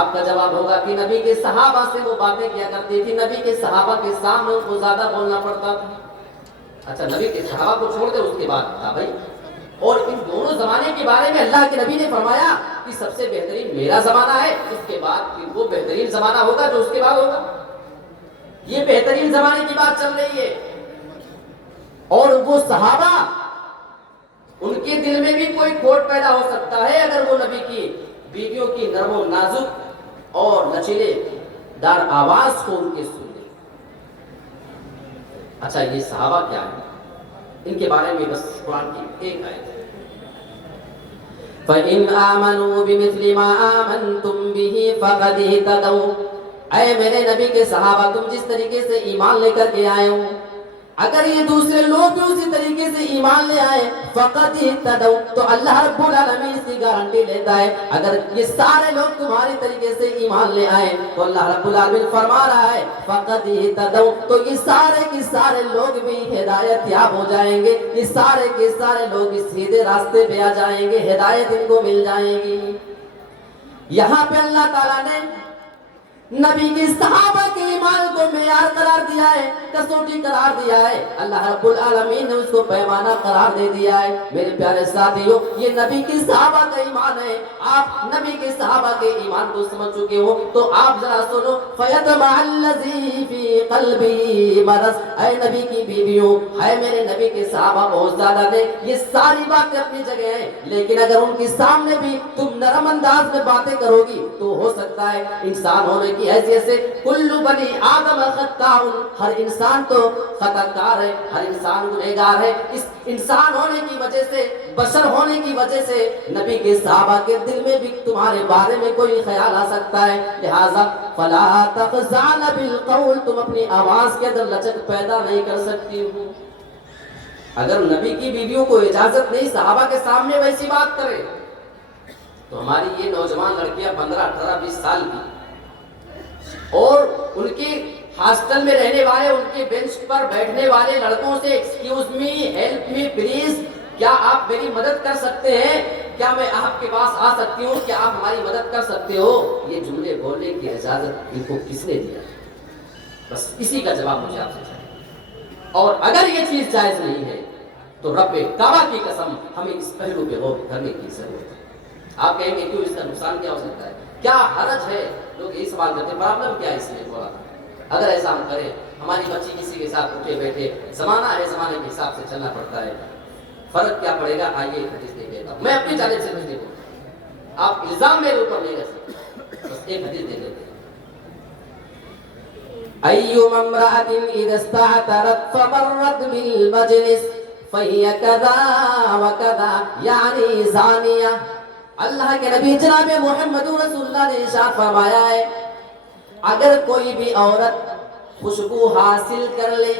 آپ کا جواب ہوگا کہ نبی کے صحابہ سے وہ باتیں کیا کرتی تھی، نبی کے صحابہ کے سامنے ان کو زیادہ بولنا پڑتا تھا۔ اچھا نبی کے صحابہ کو چھوڑ دے، اس کے بعد تھا بھائی، اور ان دونوں زمانے کے بارے میں اللہ کے نبی نے فرمایا کہ سب سے بہترین میرا زمانہ ہے، اس کے بعد پھر وہ بہترین زمانہ ہوگا جو اس کے بعد ہوگا۔ یہ بہترین زمانے کی بات چل رہی ہے، اور وہ صحابہ ان کے دل میں بھی کوئی کھوٹ پیدا ہو سکتا ہے اگر وہ نبی کی بیویوں کی نرم و نازک اور لچیلے دار آواز کو ان کے سن لیں۔ اچھا یہ صحابہ کیا ہے؟ ان کے بارے میں بس قرآن کی ایک آیت ہے، فَإِنْ آمَنُوا بِمِثْلِ مَا آمَنْتُمْ بِهِ فَقَدِ اهْتَدَوْا، اے میرے نبی کے صحابہ تم جس طریقے سے ایمان لے کر کے آئے ہو اگر یہ دوسرے لوگ بھی اسی طریقے سے ایمان لے آئے فقط اہتدوا تو اللہ رب العالمین اس کی گارنٹی لیتا ہے اگر یہ سارے لوگ تمہاری طریقے سے ایمان لے آئے تو اللہ رب العالمین فرما رہا ہے فقط اہتدوا تو یہ سارے کے سارے لوگ بھی ہدایت یاب ہو جائیں گے یہ سارے کے سارے لوگ اس سیدھے راستے پہ آ جائیں گے ہدایت ان کو مل جائے گی. یہاں پہ اللہ تعالیٰ نے نبی کی صحابہ کے ایمان کو معیار قرار دیا ہے کسوٹی قرار دیا ہے اللہ رب العالمین نے اس کو پیمانہ قرار دے دیا ہے. میرے پیارے ساتھیو یہ نبی کی صحابہ کا ایمان ہے آپ نبی کے صحابہ کے ایمان کو سمجھ چکے ہو تو آپ ذرا سنو فَيَطْمَعَ الَّذِي فِي قَلْبِهِ مَرَضٌ اے نبی کی بیویوں ہے میرے نبی کے صحابہ بہت زیادہ نے یہ ساری باتیں اپنی جگہ ہیں لیکن اگر ان کے سامنے بھی تم نرم انداز میں باتیں کرو گی تو ہو سکتا ہے انسان ہونے کی حیثیت سے کل بنی آدم خطاء ہر انسان تو خطا کار ہے ہر انسان گنہگار ہے اس انسان ہونے کی وجہ سے بشر ہونے کی وجہ سے نبی کے صحابہ کے دل میں بھی تمہارے بارے میں کوئی خیال آ سکتا ہے لہذا فلا تخضعن بالقول تم اپنی آواز کے اندر لچک پیدا نہیں کر سکتی ہو. اگر نبی کی بیویوں کو اجازت نہیں صحابہ کے سامنے ویسی بات کرے تو ہماری یہ نوجوان لڑکیاں 15 18 20 سال کی اور ان کے ہاسٹل میں رہنے والے ان کے بینچ پر بیٹھنے والے لڑکوں سے excuse me help me please کیا آپ میری مدد کر سکتے ہیں کیا میں آپ کے پاس آ سکتی ہوں کیا آپ ہماری مدد کر سکتے ہو یہ جملے بولنے کی اجازت ان کو کس نے دیا بس اسی کا جواب مجھے آپ سے چاہیے اور اگر یہ چیز جائز نہیں ہے تو رب کعبہ کی قسم ہمیں اس پہلو پہ غور کرنے کی ضرورت ہے. آپ کہیں گے کیوں اس کا نقصان کیا ہو سکتا ہے کیا حرج ہے لوگ یہی سوال کرتے ہیں پرابلم کیا ہے اس میں تھوڑا اگر ایسا ہم کریں ہماری بچی کسی کے ساتھ اٹھے بیٹھے زمانہ ہے زمانے کے حساب سے چلنا پڑتا ہے فرق کیا پڑے گا آئیے ایک حدیث دیکھ لیتا ہوں میں اپنی جانب سے کچھ دیکھوں آپ الزام میرے اوپر نہیں رکھ سکتے بس ایک حدیث دیکھ لیتے ہیں أيما امرأة إذا استعترت فمرت بالمجلس فهي كذا وكذا يعني زانية. اللہ کے نبی جناب محمد رسول اللہ نے ارشاد فرمایا ہے اگر کوئی بھی عورت خوشبو حاصل کر لے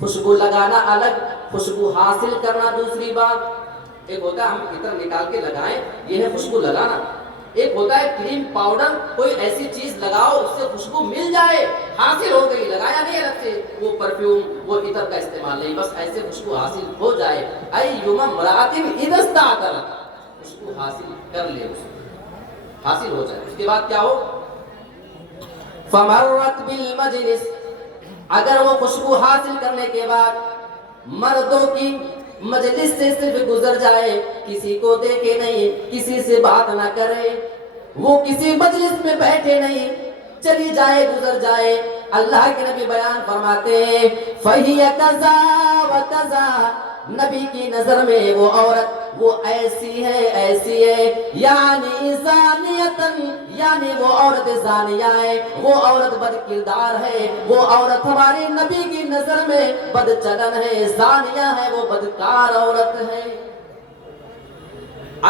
خوشبو لگانا الگ خوشبو حاصل کرنا دوسری بات ایک ہوتا ہے ہم عطر نکال کے لگائیں یہ ہے خوشبو لگانا ایک ہوتا ہے کریم پاؤڈر کوئی ایسی چیز لگاؤ اس سے خوشبو مل جائے حاصل ہو گئی لگایا نہیں الگ سے وہ پرفیوم وہ عطر کا استعمال نہیں بس ایسے خوشبو حاصل ہو جائے ایما امرأۃ اذا استعطرت خوشبو حاصل کر لے اس کو حاصل ہو جائے اس کے بعد کیا ہو فمرت بالمجلس اگر وہ خوشبو حاصل کرنے کے بعد مردوں کی مجلس سے صرف گزر جائے کسی کو دیکھے نہیں کسی سے بات نہ کرے وہ کسی مجلس میں بیٹھے نہیں چلی جائے گزر جائے اللہ کے نبی بیان فرماتے ہیں فَهِيَ كَذَا وَكَذَا نبی کی نظر میں وہ عورت وہ ایسی ہے یعنی زانیتن یعنی وہ عورت زانیہ ہے وہ عورت بد کردار ہے وہ عورت ہماری نبی کی نظر میں بد چلن ہے زانیہ ہے وہ بدکار عورت ہے.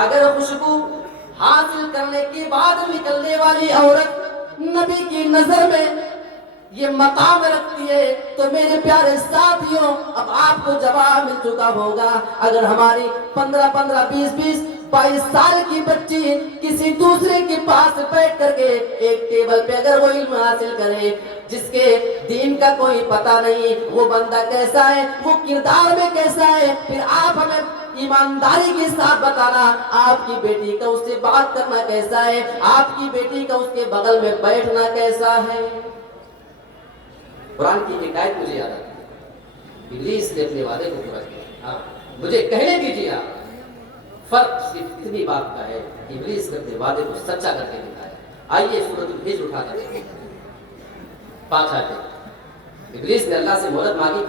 اگر خوشبو حاصل کرنے کے بعد نکلنے والی عورت نبی کی نظر میں یہ مقام رکھتی ہے تو میرے پیارے ساتھیوں اب آپ کو جواب مل چکا ہوگا اگر ہماری 15 20 22 سال کی بچی کسی دوسرے کے پاس بیٹھ کر کے ایک ٹیبل پہ اگر وہ علم حاصل کرے جس کے دین کا کوئی پتہ نہیں وہ بندہ کیسا ہے وہ کردار میں کیسا ہے پھر آپ ہمیں ایمانداری کے ساتھ بتانا آپ کی بیٹی کا اس سے بات کرنا کیسا ہے آپ کی بیٹی کا اس کے بغل میں بیٹھنا کیسا ہے. قرآن کی ایک آیت مجھے یاد آتی ہے ابلیس نے اپنے وعدے کو پورا کیا مجھے کہنے دیجیے آپ فرق صرف اتنی بات کا ہے ابلیس نے اپنے وعدے کو سچا کر کے دکھایا. آئیے سورۃ الحجر اٹھا کر دیکھیں 5 آیتیں ابلیس نے اللہ سے مہلت مانگی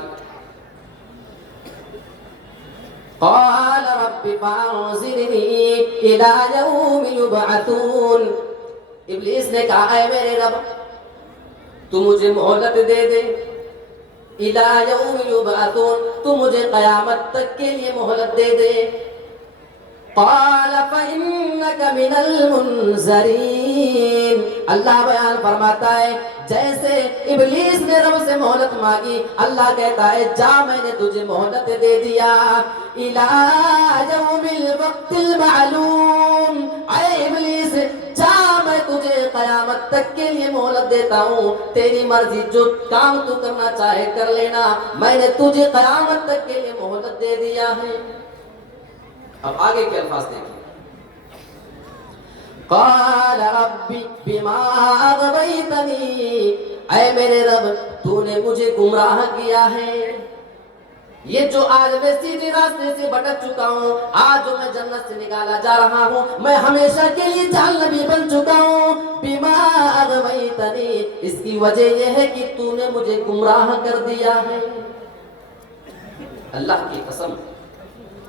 قال رب فانظرنی الی یوم یبعثون ابلیس نے کہا اے میرے رب تو مجھے مہلت دے دے الی یوم یبعثون تو مجھے قیامت تک کے لیے مہلت دے دے. قال فإنك من المنذرین. اللہ بیان فرماتا ہے جیسے ابلیس نے رب سے مہلت مانگی، اللہ کہتا ہے جا میں نے تجھے مہلت دے دیا الی یوم الوقت المعلوم. اے ابلیس جا میں تجھے قیامت تک کے لیے مہلت دیتا ہوں، تیری مرضی جو کام تو کرنا چاہے کر لینا، میں نے تجھے قیامت تک کے لیے مہلت دے دیا ہے. اب آگے کے الفاظ دیکھیں. قال رب بما اغویتنی، اے میرے رب تو نے مجھے گمراہ کیا ہے. یہ جو آج میں سیدھے راستے سے بھٹک چکا ہوں، آج جو میں جنت سے نکالا جا رہا ہوں، میں ہمیشہ کے لیے جہنمی بن چکا ہوں. بما اغویتنی، اس کی وجہ یہ ہے کہ تو نے مجھے گمراہ کر دیا ہے. اللہ کی قسم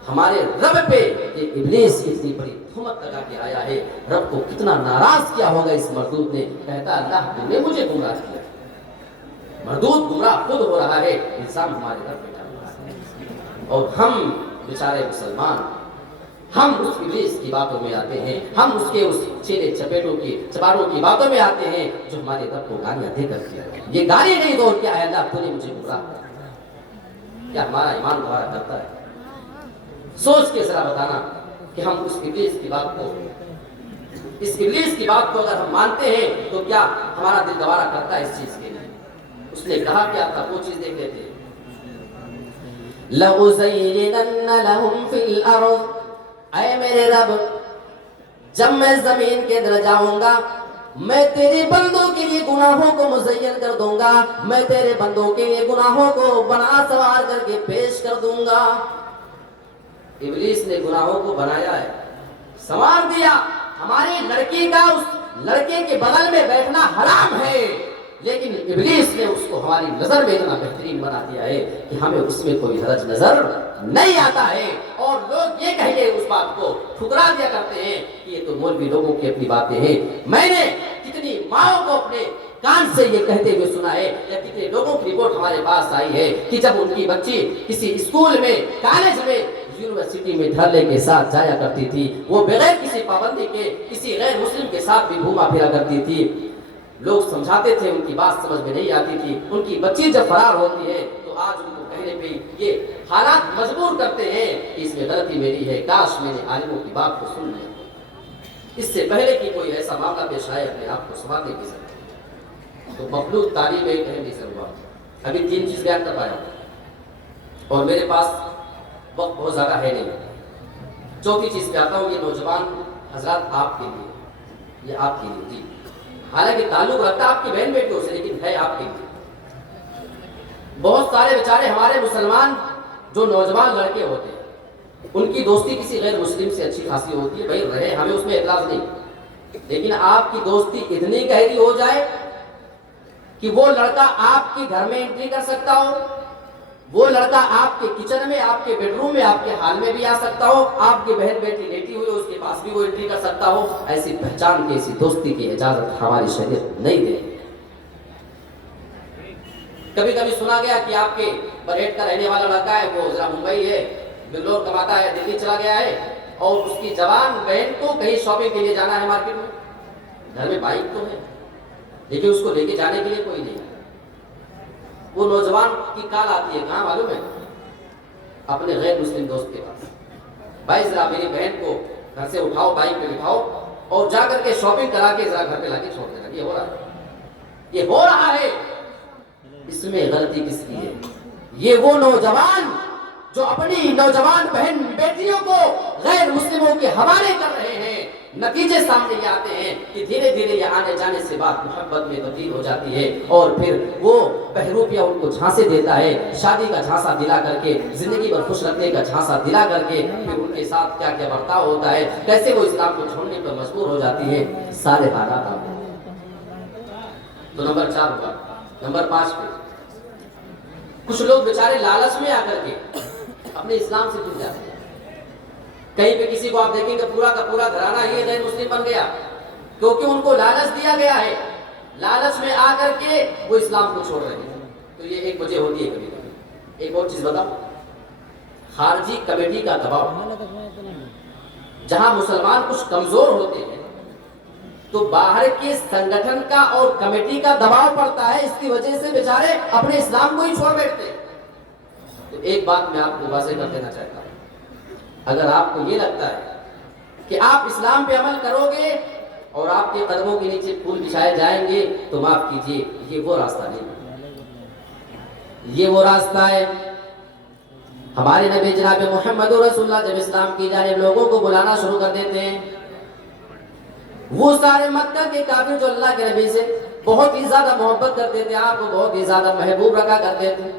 ہمارے رب پہ یہ ابلیس اتنی بڑی تہمت لگا کے آیا ہے. رب کو کتنا ناراض کیا ہوگا اس مردود نے. کہتا اللہ نے مجھے گمراہ کیا. مردود گمراہ خود ہو رہا ہے، الزام ہمارے رب پہ ڈال رہا ہے. اور ہم بیچارے مسلمان، ہم اس ابلیس کی باتوں میں آتے ہیں، ہم اس کے اس چھیلے چپیٹوں کی چپاڑوں کی باتوں میں آتے ہیں جو ہمارے رب کو گالیاں دے کر کیا. یہ گالی نہیں دو کیا ہے اللہ تو نے مجھے گمراہ کیا. کیا ہمارا ایمان گوارا کرتا ہے؟ سوچ کے ذرا بتانا کہ ہم اس ابلیس کی بات کو اگر ہم مانتے ہیں تو کیا ہمارا دل گوارا کرتا ہے اس چیز کے لیے؟ اس نے کہا کیا تھا وہ چیز دیکھ لیتے ہیں. لَأُزَيِّنَنَّ لَهُمْ فِي الْأَرْضِ، اے میرے رب جب میں زمین کے اندر جاؤں گا میں تیرے بندوں کے لیے گناہوں کو مزین کر دوں گا، میں تیرے بندوں کے لیے گناہوں کو بنا سوار کر کے پیش کر دوں گا. ابلیس نے گناہوں کو بنایا ہے، سنوار دیا. ہماری لڑکی کا اس لڑکے کے بغل میں بیٹھنا حرام ہے، لیکن ابلیس نے اس کو ہماری نظر میں اتنا بہترین بنا دیا ہے کہ ہمیں اس میں کوئی حرج نظر نہیں آتا ہے. اور لوگ یہ کہہ کے اس بات کو ٹھکرا دیا کرتے ہیں کہ یہ تو مولوی لوگوں کی اپنی باتیں ہیں. میں نے کتنی ماؤں کو اپنے کان سے یہ کہتے ہوئے سنا ہے، یا کتنے لوگوں کی رپورٹ ہمارے پاس آئی ہے کہ جب ان کی بچی کسی اسکول میں، کالج میں، یونیورسٹی میں دھرلے کے ساتھ جایا کرتی تھی، وہ بغیر کسی پابندی کے کسی غیر مسلم کے ساتھ بھی گھوما پھرا کرتی تھی. لوگ سمجھاتے تھے، ان کی بات سمجھ میں نہیں آتی تھی. ان کی بچی جب فرار ہوتی ہے تو آج ان کو کہنے پہ یہ حالات مجبور کرتے ہیں کہ اس میں غلطی میری ہے، کاش میں نے عالموں کی بات کو سن لیا. اس سے پہلے کہ کوئی ایسا معاملہ پیش آئے اپنے آپ کو سنبھالنے کی ضرورت ہے. تو مخلوق تعلیم ایک اہم ضرورت. ابھی 3 چیز بیان کر پایا اور میرے پاس وقت بہت زیادہ ہے نہیں. 4تھی چیز پہ آتا ہوں. یہ نوجوان حضرات آپ کے لیے، یہ آپ کے لیے، جی حالانکہ تعلق رکھتا آپ کی بہن بیٹیوں سے، لیکن ہے آپ کے لیے. بہت سارے بیچارے ہمارے مسلمان جو نوجوان لڑکے ہوتے ہیں، ان کی دوستی کسی غیر مسلم سے اچھی خاصی ہوتی ہے، بھائی رہے، ہمیں اس میں اعتراض نہیں. لیکن آپ کی دوستی اتنی گہری ہو جائے کہ وہ لڑکا آپ کے گھر میں انٹری کر سکتا ہو، وہ لڑکا آپ کے کچن میں، آپ کے بیڈ روم میں، آپ کے حال میں بھی آ سکتا ہو، آپ کی بہن بیٹی لیٹی ہوئی اس کے پاس بھی وہ انٹری کر سکتا ہو. ایسی پہچان کی، ایسی دوستی کی اجازت ہماری شریعت نہیں دے. کبھی کبھی سنا گیا کہ آپ کے بریٹ کا رہنے والا لڑکا ہے، وہ ذرا ممبئی ہے، بنگلور کماتا ہے، دلی چلا گیا ہے، اور اس کی جوان بہن کو کہیں شاپنگ کے لیے جانا ہے مارکیٹ میں. گھر میں بائک تو ہے لیکن اس کو لے کے جانے کے لیے کوئی نہیں. وہ نوجوان کی کال آتی ہے، کہاں معلوم ہے؟ اپنے غیر مسلم دوست کے پاس. بھائی ذرا میری بہن کو گھر سے اٹھاؤ، بائک پہ بٹھاؤ اور جا کر کے شاپنگ کرا کے ذرا گھر پہ لا کے چھوڑ دینا. یہ ہو رہا ہے، یہ ہو رہا ہے. اس میں غلطی کس کی ہے؟ یہ وہ نوجوان جو اپنی نوجوان بہن بیٹیوں کو غیر مسلموں کے حوالے کر رہے ہیں. نتیجے سامنے یہ آتے ہیں کہ دھیرے دھیرے یہ آنے جانے سے بات محبت میں تبدیل ہو جاتی ہے، اور پھر وہ بہروپیہ ان کو جھانسے دیتا ہے، شادی کا جھانسا دلا کر کے، زندگی بھر خوش رکھنے کا جھانسا دلا کر کے، پھر ان کے ساتھ کیا کیا برتاؤ ہوتا ہے، کیسے وہ اسلام کو چھوڑنے پر مجبور ہو جاتی ہے. سارے حالات آپ ہیں. تو نمبر 4 ہوا. نمبر 5 پہ کچھ لوگ بیچارے لالچ میں آ کر کے اپنے اسلام سے جڑ جاتے ہیں. کہیں پہ کسی کو آپ دیکھیں کہ پورا کا پورا گھرانہ ہی غیر مسلم بن گیا، کیونکہ ان کو لالچ دیا گیا ہے. لالچ میں آ کر کے وہ اسلام کو چھوڑ رہے ہیں. تو یہ ایک وجہ ہوتی ہے. کبھی کبھی ایک اور چیز بتاؤ، خارجی کمیٹی کا دباؤ. جہاں مسلمان کچھ کمزور ہوتے ہیں تو باہر کے سنگٹھن کا اور کمیٹی کا دباؤ پڑتا ہے، اس کی وجہ سے بیچارے اپنے اسلام کو ہی چھوڑ بیٹھتے ہیں۔ تو ایک بات میں آپ کو واضح کر دینا چاہتا ہوں، اگر آپ کو یہ لگتا ہے کہ آپ اسلام پہ عمل کرو گے اور آپ کے قدموں کے نیچے پھول بچھائے جائیں گے تو معاف کیجیے، یہ وہ راستہ نہیں، یہ وہ راستہ ہے۔ ہمارے نبی جناب محمد رسول اللہ جب اسلام کی جانب لوگوں کو بلانا شروع کر دیتے ہیں، وہ سارے مکہ کے کافر جو اللہ کے نبی سے بہت ہی زیادہ محبت کرتے تھے، آپ کو بہت ہی زیادہ محبوب رکھا کرتے تھے،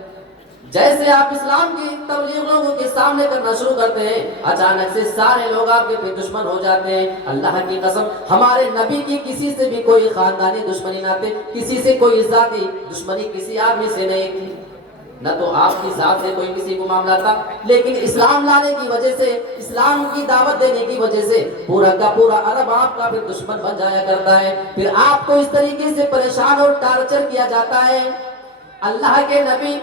جیسے آپ اسلام کی تبلیغ لوگوں کے سامنے کرنا شروع کرتے ہیں، اچانک سے سارے لوگ آپ کے پھر دشمن ہو جاتے ہیں۔ اللہ کی قسم ہمارے نبی کی کسی سے بھی کوئی خاندانی دشمنی نہ تھی، کسی سے کوئی ذاتی دشمنی کسی آدمی سے نہیں تھی، نہ تو آپ کی ذات سے کوئی کسی کو معاملہ تھا، لیکن اسلام لانے کی وجہ سے، اسلام کی دعوت دینے کی وجہ سے پورا کا پورا عرب آپ کا پھر دشمن بن جایا کرتا ہے، پھر آپ کو اس طریقے سے پریشان اور ٹارچر کیا جاتا ہے۔ اللہ کے نبی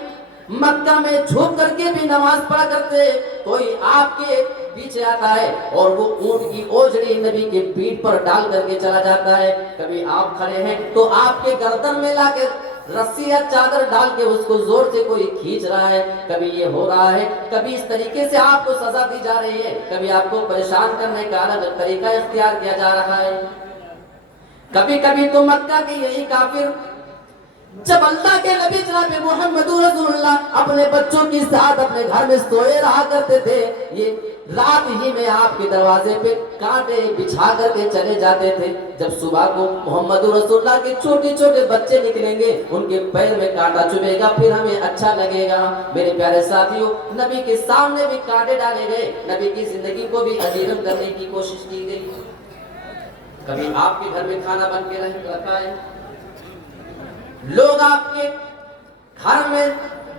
مکہ میں جھک کر کے بھی نماز پڑھا کرتے، کوئی آپ کے پیچھے آتا ہے اور وہ اونٹ کی اوجڑی نبی کے پیٹھ پر ڈال کر کے چلا جاتا ہے، کبھی آپ کھڑے ہیں تو آپ کے گردن میں لا کے رسی یا چادر ڈال کے اس کو زور سے کوئی کھینچ رہا ہے، کبھی یہ ہو رہا ہے، کبھی اس طریقے سے آپ کو سزا دی جا رہی ہے، کبھی آپ کو پریشان کرنے کا الگ طریقہ اختیار کیا جا رہا ہے۔ کبھی کبھی تو مکہ کے یہی کافر جب اللہ کے نبی جناب محمد رسول اللہ اپنے بچوں کے ساتھ اپنے گھر میں سوئے رہا کرتے تھے، یہ رات ہی میں آپ کے دروازے پہ کانٹے بچھا کر کے چلے جاتے تھے۔ جب صبح کو محمد رسول اللہ کے چھوٹے چھوٹے بچے نکلیں گے، ان کے پیر میں کانٹا چبھے گا، پھر ہمیں اچھا لگے گا۔ میرے پیارے ساتھیوں، نبی کے سامنے بھی کانٹے ڈالے گئے، نبی کی زندگی کو بھی عجیب کرنے کی کوشش کی گئی۔ کبھی آپ کے گھر میں کھانا بن کے رکھا ہے، لوگ آپ کے گھر میں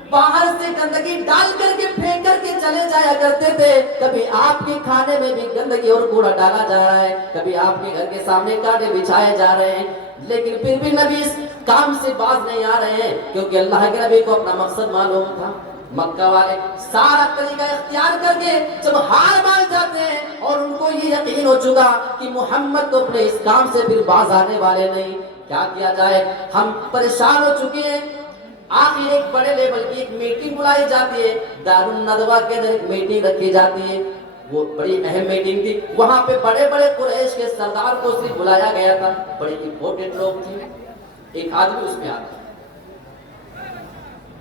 باہر سے گندگی ڈال کر کے پھینک کر کے چلے جایا کرتے تھے، کبھی آپ کے کھانے میں بھی گندگی اور کوڑا ڈالا جا رہا ہے، کبھی آپ کے گھر کے سامنے کانٹے بچھائے جا رہے ہیں، لیکن پھر بھی نبی اس کام سے باز نہیں آ رہے ہیں، کیونکہ اللہ کے نبی کو اپنا مقصد معلوم تھا۔ مکہ والے سارا طریقہ اختیار کر کے جب ہار مان جاتے ہیں اور ان کو یہ یقین ہو چکا کہ محمد تو اپنے اس کام سے پھر باز آنے والے نہیں، کیا کیا جائے، ہم پریشان ہو چکے ہیں۔ آخر ایک بڑے لیول کی ایک میٹنگ بلائی جاتی ہے، دار الندوہ کے اندر ایک میٹنگ رکھی جاتی ہے، وہ بڑی اہم میٹنگ تھی، وہاں پہ بڑے بڑے قریش کے سردار کو صرف بلایا گیا تھا، بڑے امپورٹنٹ لوگ تھے۔ ایک آدمی اس میں آتا ہے،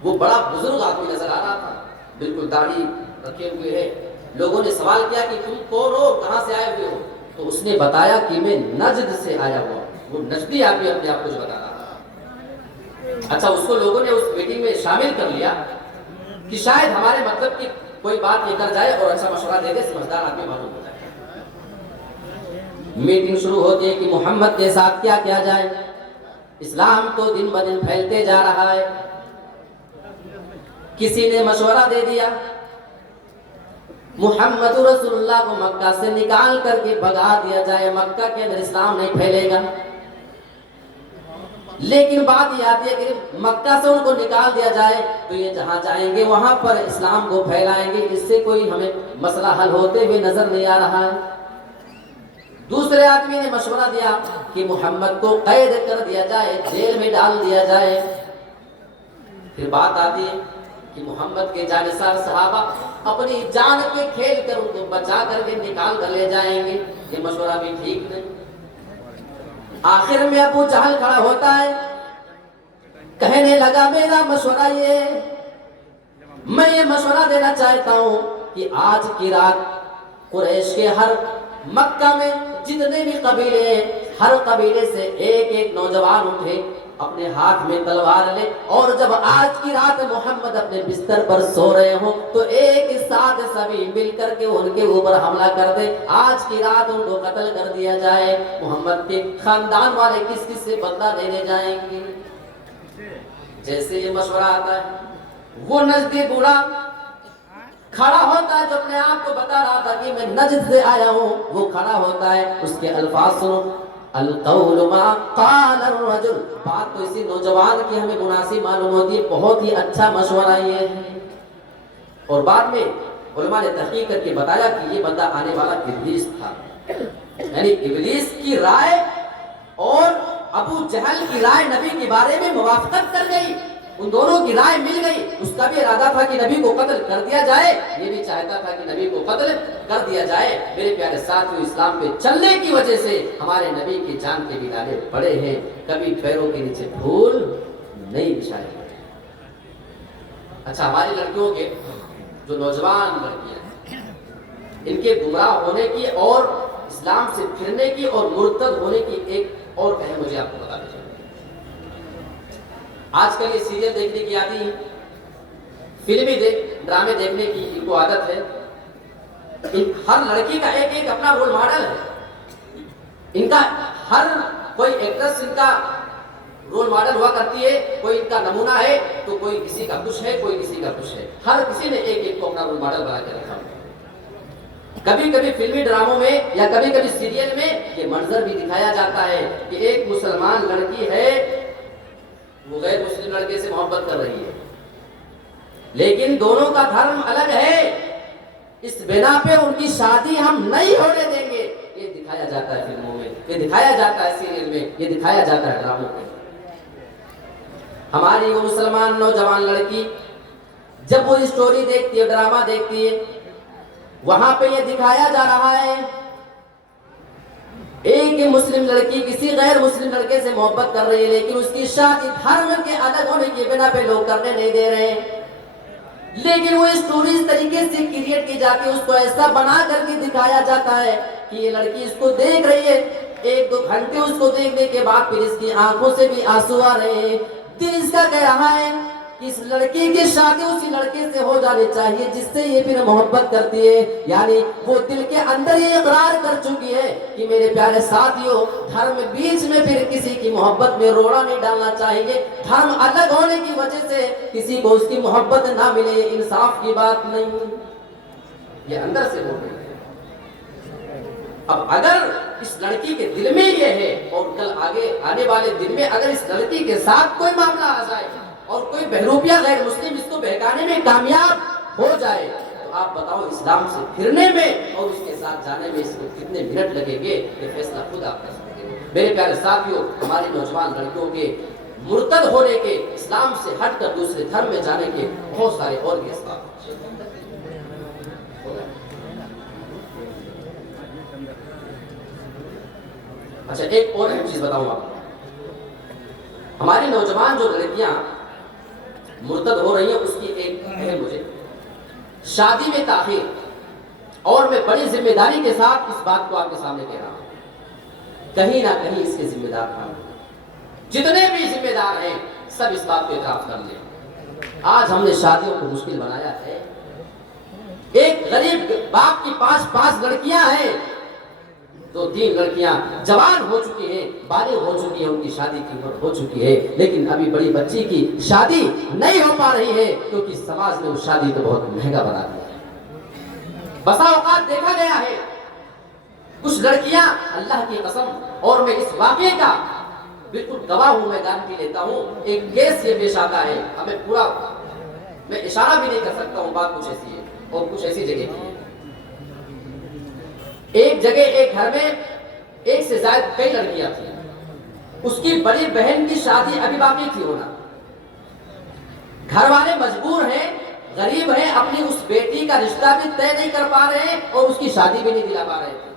وہ بڑا بزرگ آدمی نظر آ رہا تھا، بالکل داڑھی رکھے ہوئے ہے۔ لوگوں نے سوال کیا کہ تم کون ہو، کہاں سے آئے ہوئے ہو؟ تو اس نے بتایا کہ میں نجد سے آیا ہوا، وہ نجدی آدمی اپنے آپ کچھ بتا رہا تھا۔ اچھا، اس کو لوگوں نے اس میٹنگ میں شامل کر لیا کہ شاید ہمارے مطلب کی کوئی بات لے کر جائے اور اچھا مشورہ دے دے، سمجھدار آدمی معلوم ہو جائے۔ میٹنگ شروع ہوتی ہے کہ محمد کے ساتھ کیا کیا جائے، اسلام تو دن بدن پھیلتے جا رہا ہے۔ کسی نے مشورہ دے دیا محمد رسول اللہ کو مکہ سے نکال کر کے بھگا دیا جائے، مکہ کے اندر اسلام نہیں پھیلے گا۔ لیکن بات یہ آتی ہے کہ مکہ سے ان کو نکال دیا جائے تو یہ جہاں جائیں گے وہاں پر اسلام کو پھیلائیں گے، اس سے کوئی ہمیں مسئلہ حل ہوتے ہوئے نظر نہیں آ رہا ہے۔ دوسرے آدمی نے مشورہ دیا کہ محمد کو قید کر دیا جائے، جیل میں ڈال دیا جائے۔ پھر بات آتی ہے کہ محمد کے جانثار صحابہ اپنی جان پہ کھیل کر ان کو بچا کر کے نکال کر لے جائیں گے، یہ مشورہ بھی ٹھیک نہیں۔ آخر میں ابو جہل کھڑا ہوتا ہے، کہنے لگا میرا مشورہ یہ، میں یہ مشورہ دینا چاہتا ہوں کہ آج کی رات قریش کے ہر مکہ میں جتنے بھی قبیلے ہیں، ہر قبیلے سے ایک ایک نوجوان اٹھے، اپنے ہاتھ میں تلوار لے، اور جب آج کی رات محمد اپنے بستر پر سو رہے ہوں تو ایک ساتھ سبھی مل کر کے ان کے اوپر حملہ کر دے، آج کی رات ان کو قتل کر دیا جائے۔ محمد کے خاندان والے کس کس سے بدلہ دینے جائیں گے؟ جیسے یہ مشورہ آتا ہے، وہ نجدی بوڑھا کھڑا ہوتا ہے جو اپنے آپ کو بتا رہا تھا کہ میں نجد سے آیا ہوں، وہ کھڑا ہوتا ہے، اس کے الفاظ سنو، القول ما قال الرجل، بات تو اسی نوجوان کی ہمیں مناسب معلوم ہوتی ہے، بہت ہی اچھا مشورہ یہ ہے۔ اور بعد میں علماء نے تحقیق کر کے بتایا کہ یہ بندہ آنے والا ابلیس تھا، یعنی ابلیس کی رائے اور ابو جہل کی رائے نبی کے بارے میں موافقت کر گئی، ان دونوں کی رائے مل گئی۔ اس کا بھی ارادہ تھا کہ نبی کو قتل کر دیا جائے، یہ بھی چاہتا تھا کہ نبی کو قتل کر دیا جائے۔ میرے پیارے ساتھیوں، اسلام پہ چلنے کی وجہ سے ہمارے نبی کی جان کے بھی لالے پڑے ہیں، کبھی پیروں کے نیچے دھول نہیں بچھائے گئے۔ اچھا، ہماری لڑکیوں کے جو نوجوان لڑکیاں ہیں، ان کے گمراہ ہونے کی اور اسلام سے پھرنے کی اور مرتد ہونے کی ایک اور پہلے مجھے آپ کو بتا دیجیے۔ آج کل یہ سیریل دیکھنے کی عادی ہے، فلمی ڈرامے دیکھنے کی ان کو عادت ہے۔ ہر لڑکی کا ایک ایک اپنا رول ماڈل ہے، ان کا ہر کوئی ایکٹریس ان کا رول ماڈل ہوا کرتی ہے، کوئی ان کا نمونہ ہے تو کوئی کسی کا کچھ ہے، کوئی کسی کا کچھ ہے، ہر کسی نے ایک ایک کو اپنا رول ماڈل بنا کے رکھا۔ کبھی کبھی فلمی ڈراموں میں یا کبھی کبھی سیریل میں یہ منظر بھی دکھایا جاتا ہے کہ ایک مسلمان لڑکی ہے، وہ غیر مسلم لڑکے سے محبت کر رہی ہے، لیکن دونوں کا دھرم الگ ہے، اس بنا پہ ان کی شادی ہم نہیں ہونے دیں گے۔ یہ دکھایا جاتا ہے فلموں میں، یہ دکھایا جاتا ہے سیریل میں، یہ دکھایا جاتا ہے ڈراموں میں۔ ہماری وہ مسلمان نوجوان لڑکی جب وہ اسٹوری دیکھتی ہے، ڈرامہ دیکھتی ہے، وہاں پہ یہ دکھایا جا رہا ہے ایک مسلم لڑکی کسی غیر مسلم لڑکے سے محبت کر رہی ہے، لیکن اس کی شادی دھرم کے الگ ہونے کی بنا پہ لوگ کرنے نہیں دے رہے ہیں، لیکن وہ اسٹوری اس طریقے سے کریٹ کی جاتی ہے، اس کو ایسا بنا کر کے دکھایا جاتا ہے کہ یہ لڑکی اس کو دیکھ رہی ہے، ایک دو گھنٹے اس کو دیکھنے کے بعد پھر اس کی آنکھوں سے بھی آنسو آ رہے ہیں، دل اس کا کہہ رہا ہے کہ اس لڑکی کی شادی اسی لڑکے سے ہو جانی چاہیے جس سے یہ پھر محبت کرتی ہے۔ یعنی وہ دل کے اندر یہ اقرار کر چکی ہے کہ میرے پیارے ساتھیوں، دھرم بیچ میں پھر کسی کی محبت میں روڑا نہیں ڈالنا چاہیے، دھرم الگ ہونے کی وجہ سے کسی کو اس کی محبت نہ ملے، یہ انصاف کی بات نہیں، یہ اندر سے ہو گئی۔ اب اگر اس لڑکی کے دل میں یہ ہے اور کل آگے آنے والے دن میں اگر اس لڑکی کے ساتھ کوئی معاملہ آ جائے اور کوئی بہروپیہ غیر مسلم اس کو بہکانے میں کامیاب ہو جائے تو آپ بتاؤ اسلام سے پھرنے میں اور اس کے ساتھ جانے میں اس کو کتنے منٹ لگیں گے؟ یہ فیصلہ خود آپ کر سکتے ہیں۔ میرے پیارے ساتھیوں، ہماری نوجوان لڑکیوں کے مرتد ہونے کے، اسلام سے ہٹ کر دوسرے دھرم میں جانے کے بہت سارے اور بھی اسباب۔ اچھا، ایک اور اہم چیز بتاؤں آپ کو، ہماری نوجوان جو لڑکیاں مرتد ہو رہی ہیں اس کی ایک اہم وجہ شادی میں تاخیر، اور میں بڑی ذمہ داری کے ساتھ اس بات کو آپ کے سامنے کہہ رہا ہوں، کہیں نہ کہیں اس کے ذمہ دار ہم، جتنے بھی ذمہ دار ہیں سب اس بات کو اعتراف کر لیں۔ آج ہم نے شادیوں کو مشکل بنایا ہے، ایک غریب باپ کی پانچ لڑکیاں ہیں، 2-3 لڑکیاں جوان ہو چکی ہیں، بالغ ہو چکی ہیں، ان کی شادی کی عمر ہو چکی ہے، لیکن ابھی بڑی بچی کی شادی نہیں ہو پا رہی ہے کیونکہ سماج نے اس شادی کو بہت مہنگا بنا دیا ہے۔ بسا اوقات دیکھا گیا ہے کچھ لڑکیاں، اللہ کی قسم، اور میں اس واقعے کا بالکل گواہ ہوں، میں گارنٹی لیتا ہوں، ایک کیس یہ پیش آتا ہے، ہمیں پورا میں اشارہ بھی نہیں کر سکتا ہوں، بات کچھ ایسی ہے اور کچھ ایسی جگہ کی ہے۔ ایک جگہ ایک گھر میں ایک سے زائد کئی لڑکیاں تھیں، اس کی بڑی بہن کی شادی ابھی باقی تھی ہونا، گھر والے مجبور ہیں، غریب ہیں، اپنی اس بیٹی کا رشتہ بھی طے نہیں کر پا رہے ہیں اور اس کی شادی بھی نہیں دلا پا رہے تھے۔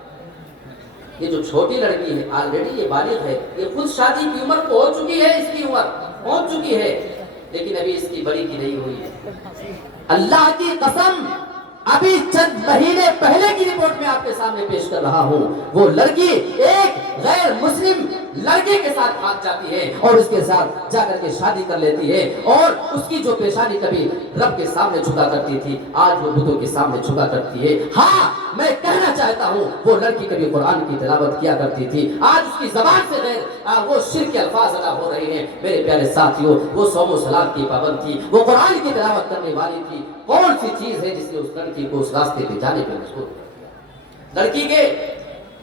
یہ جو چھوٹی لڑکی ہے آلریڈی یہ بالغ ہے، یہ خود شادی کی عمر پہنچ چکی ہے، اس کی عمر پہنچ چکی ہے، لیکن ابھی اس کی بڑی کی نہیں ہوئی ہے۔ اللہ کی قسم، ابھی چند مہینے پہلے کی رپورٹ میں آپ کے سامنے پیش کر رہا ہوں، وہ لڑکی ایک غیر مسلم لڑکے کے ساتھ بھاگ جاتی ہے اور اس کے ساتھ جا کر کے شادی کر لیتی ہے، اور اس کی جو پیشانی کبھی رب کے سامنے جھکا کرتی تھی آج وہ بتوں کے سامنے جھکا کرتی ہے۔ ہاں، میں کہنا چاہتا ہوں وہ لڑکی کبھی قرآن کی تلاوت کیا کرتی تھی، آج اس کی زبان سے غیر وہ شرک کے الفاظ ادا ہو رہے ہیں۔ میرے پیارے ساتھیوں، وہ صوم و صلاۃ کی پابند تھی، وہ قرآن کی تلاوت کرنے والی تھی، کون سی چیز ہے جس نے اس لڑکی کو اس راستے پہ جانے پہ مجبور کیا؟ لڑکی کے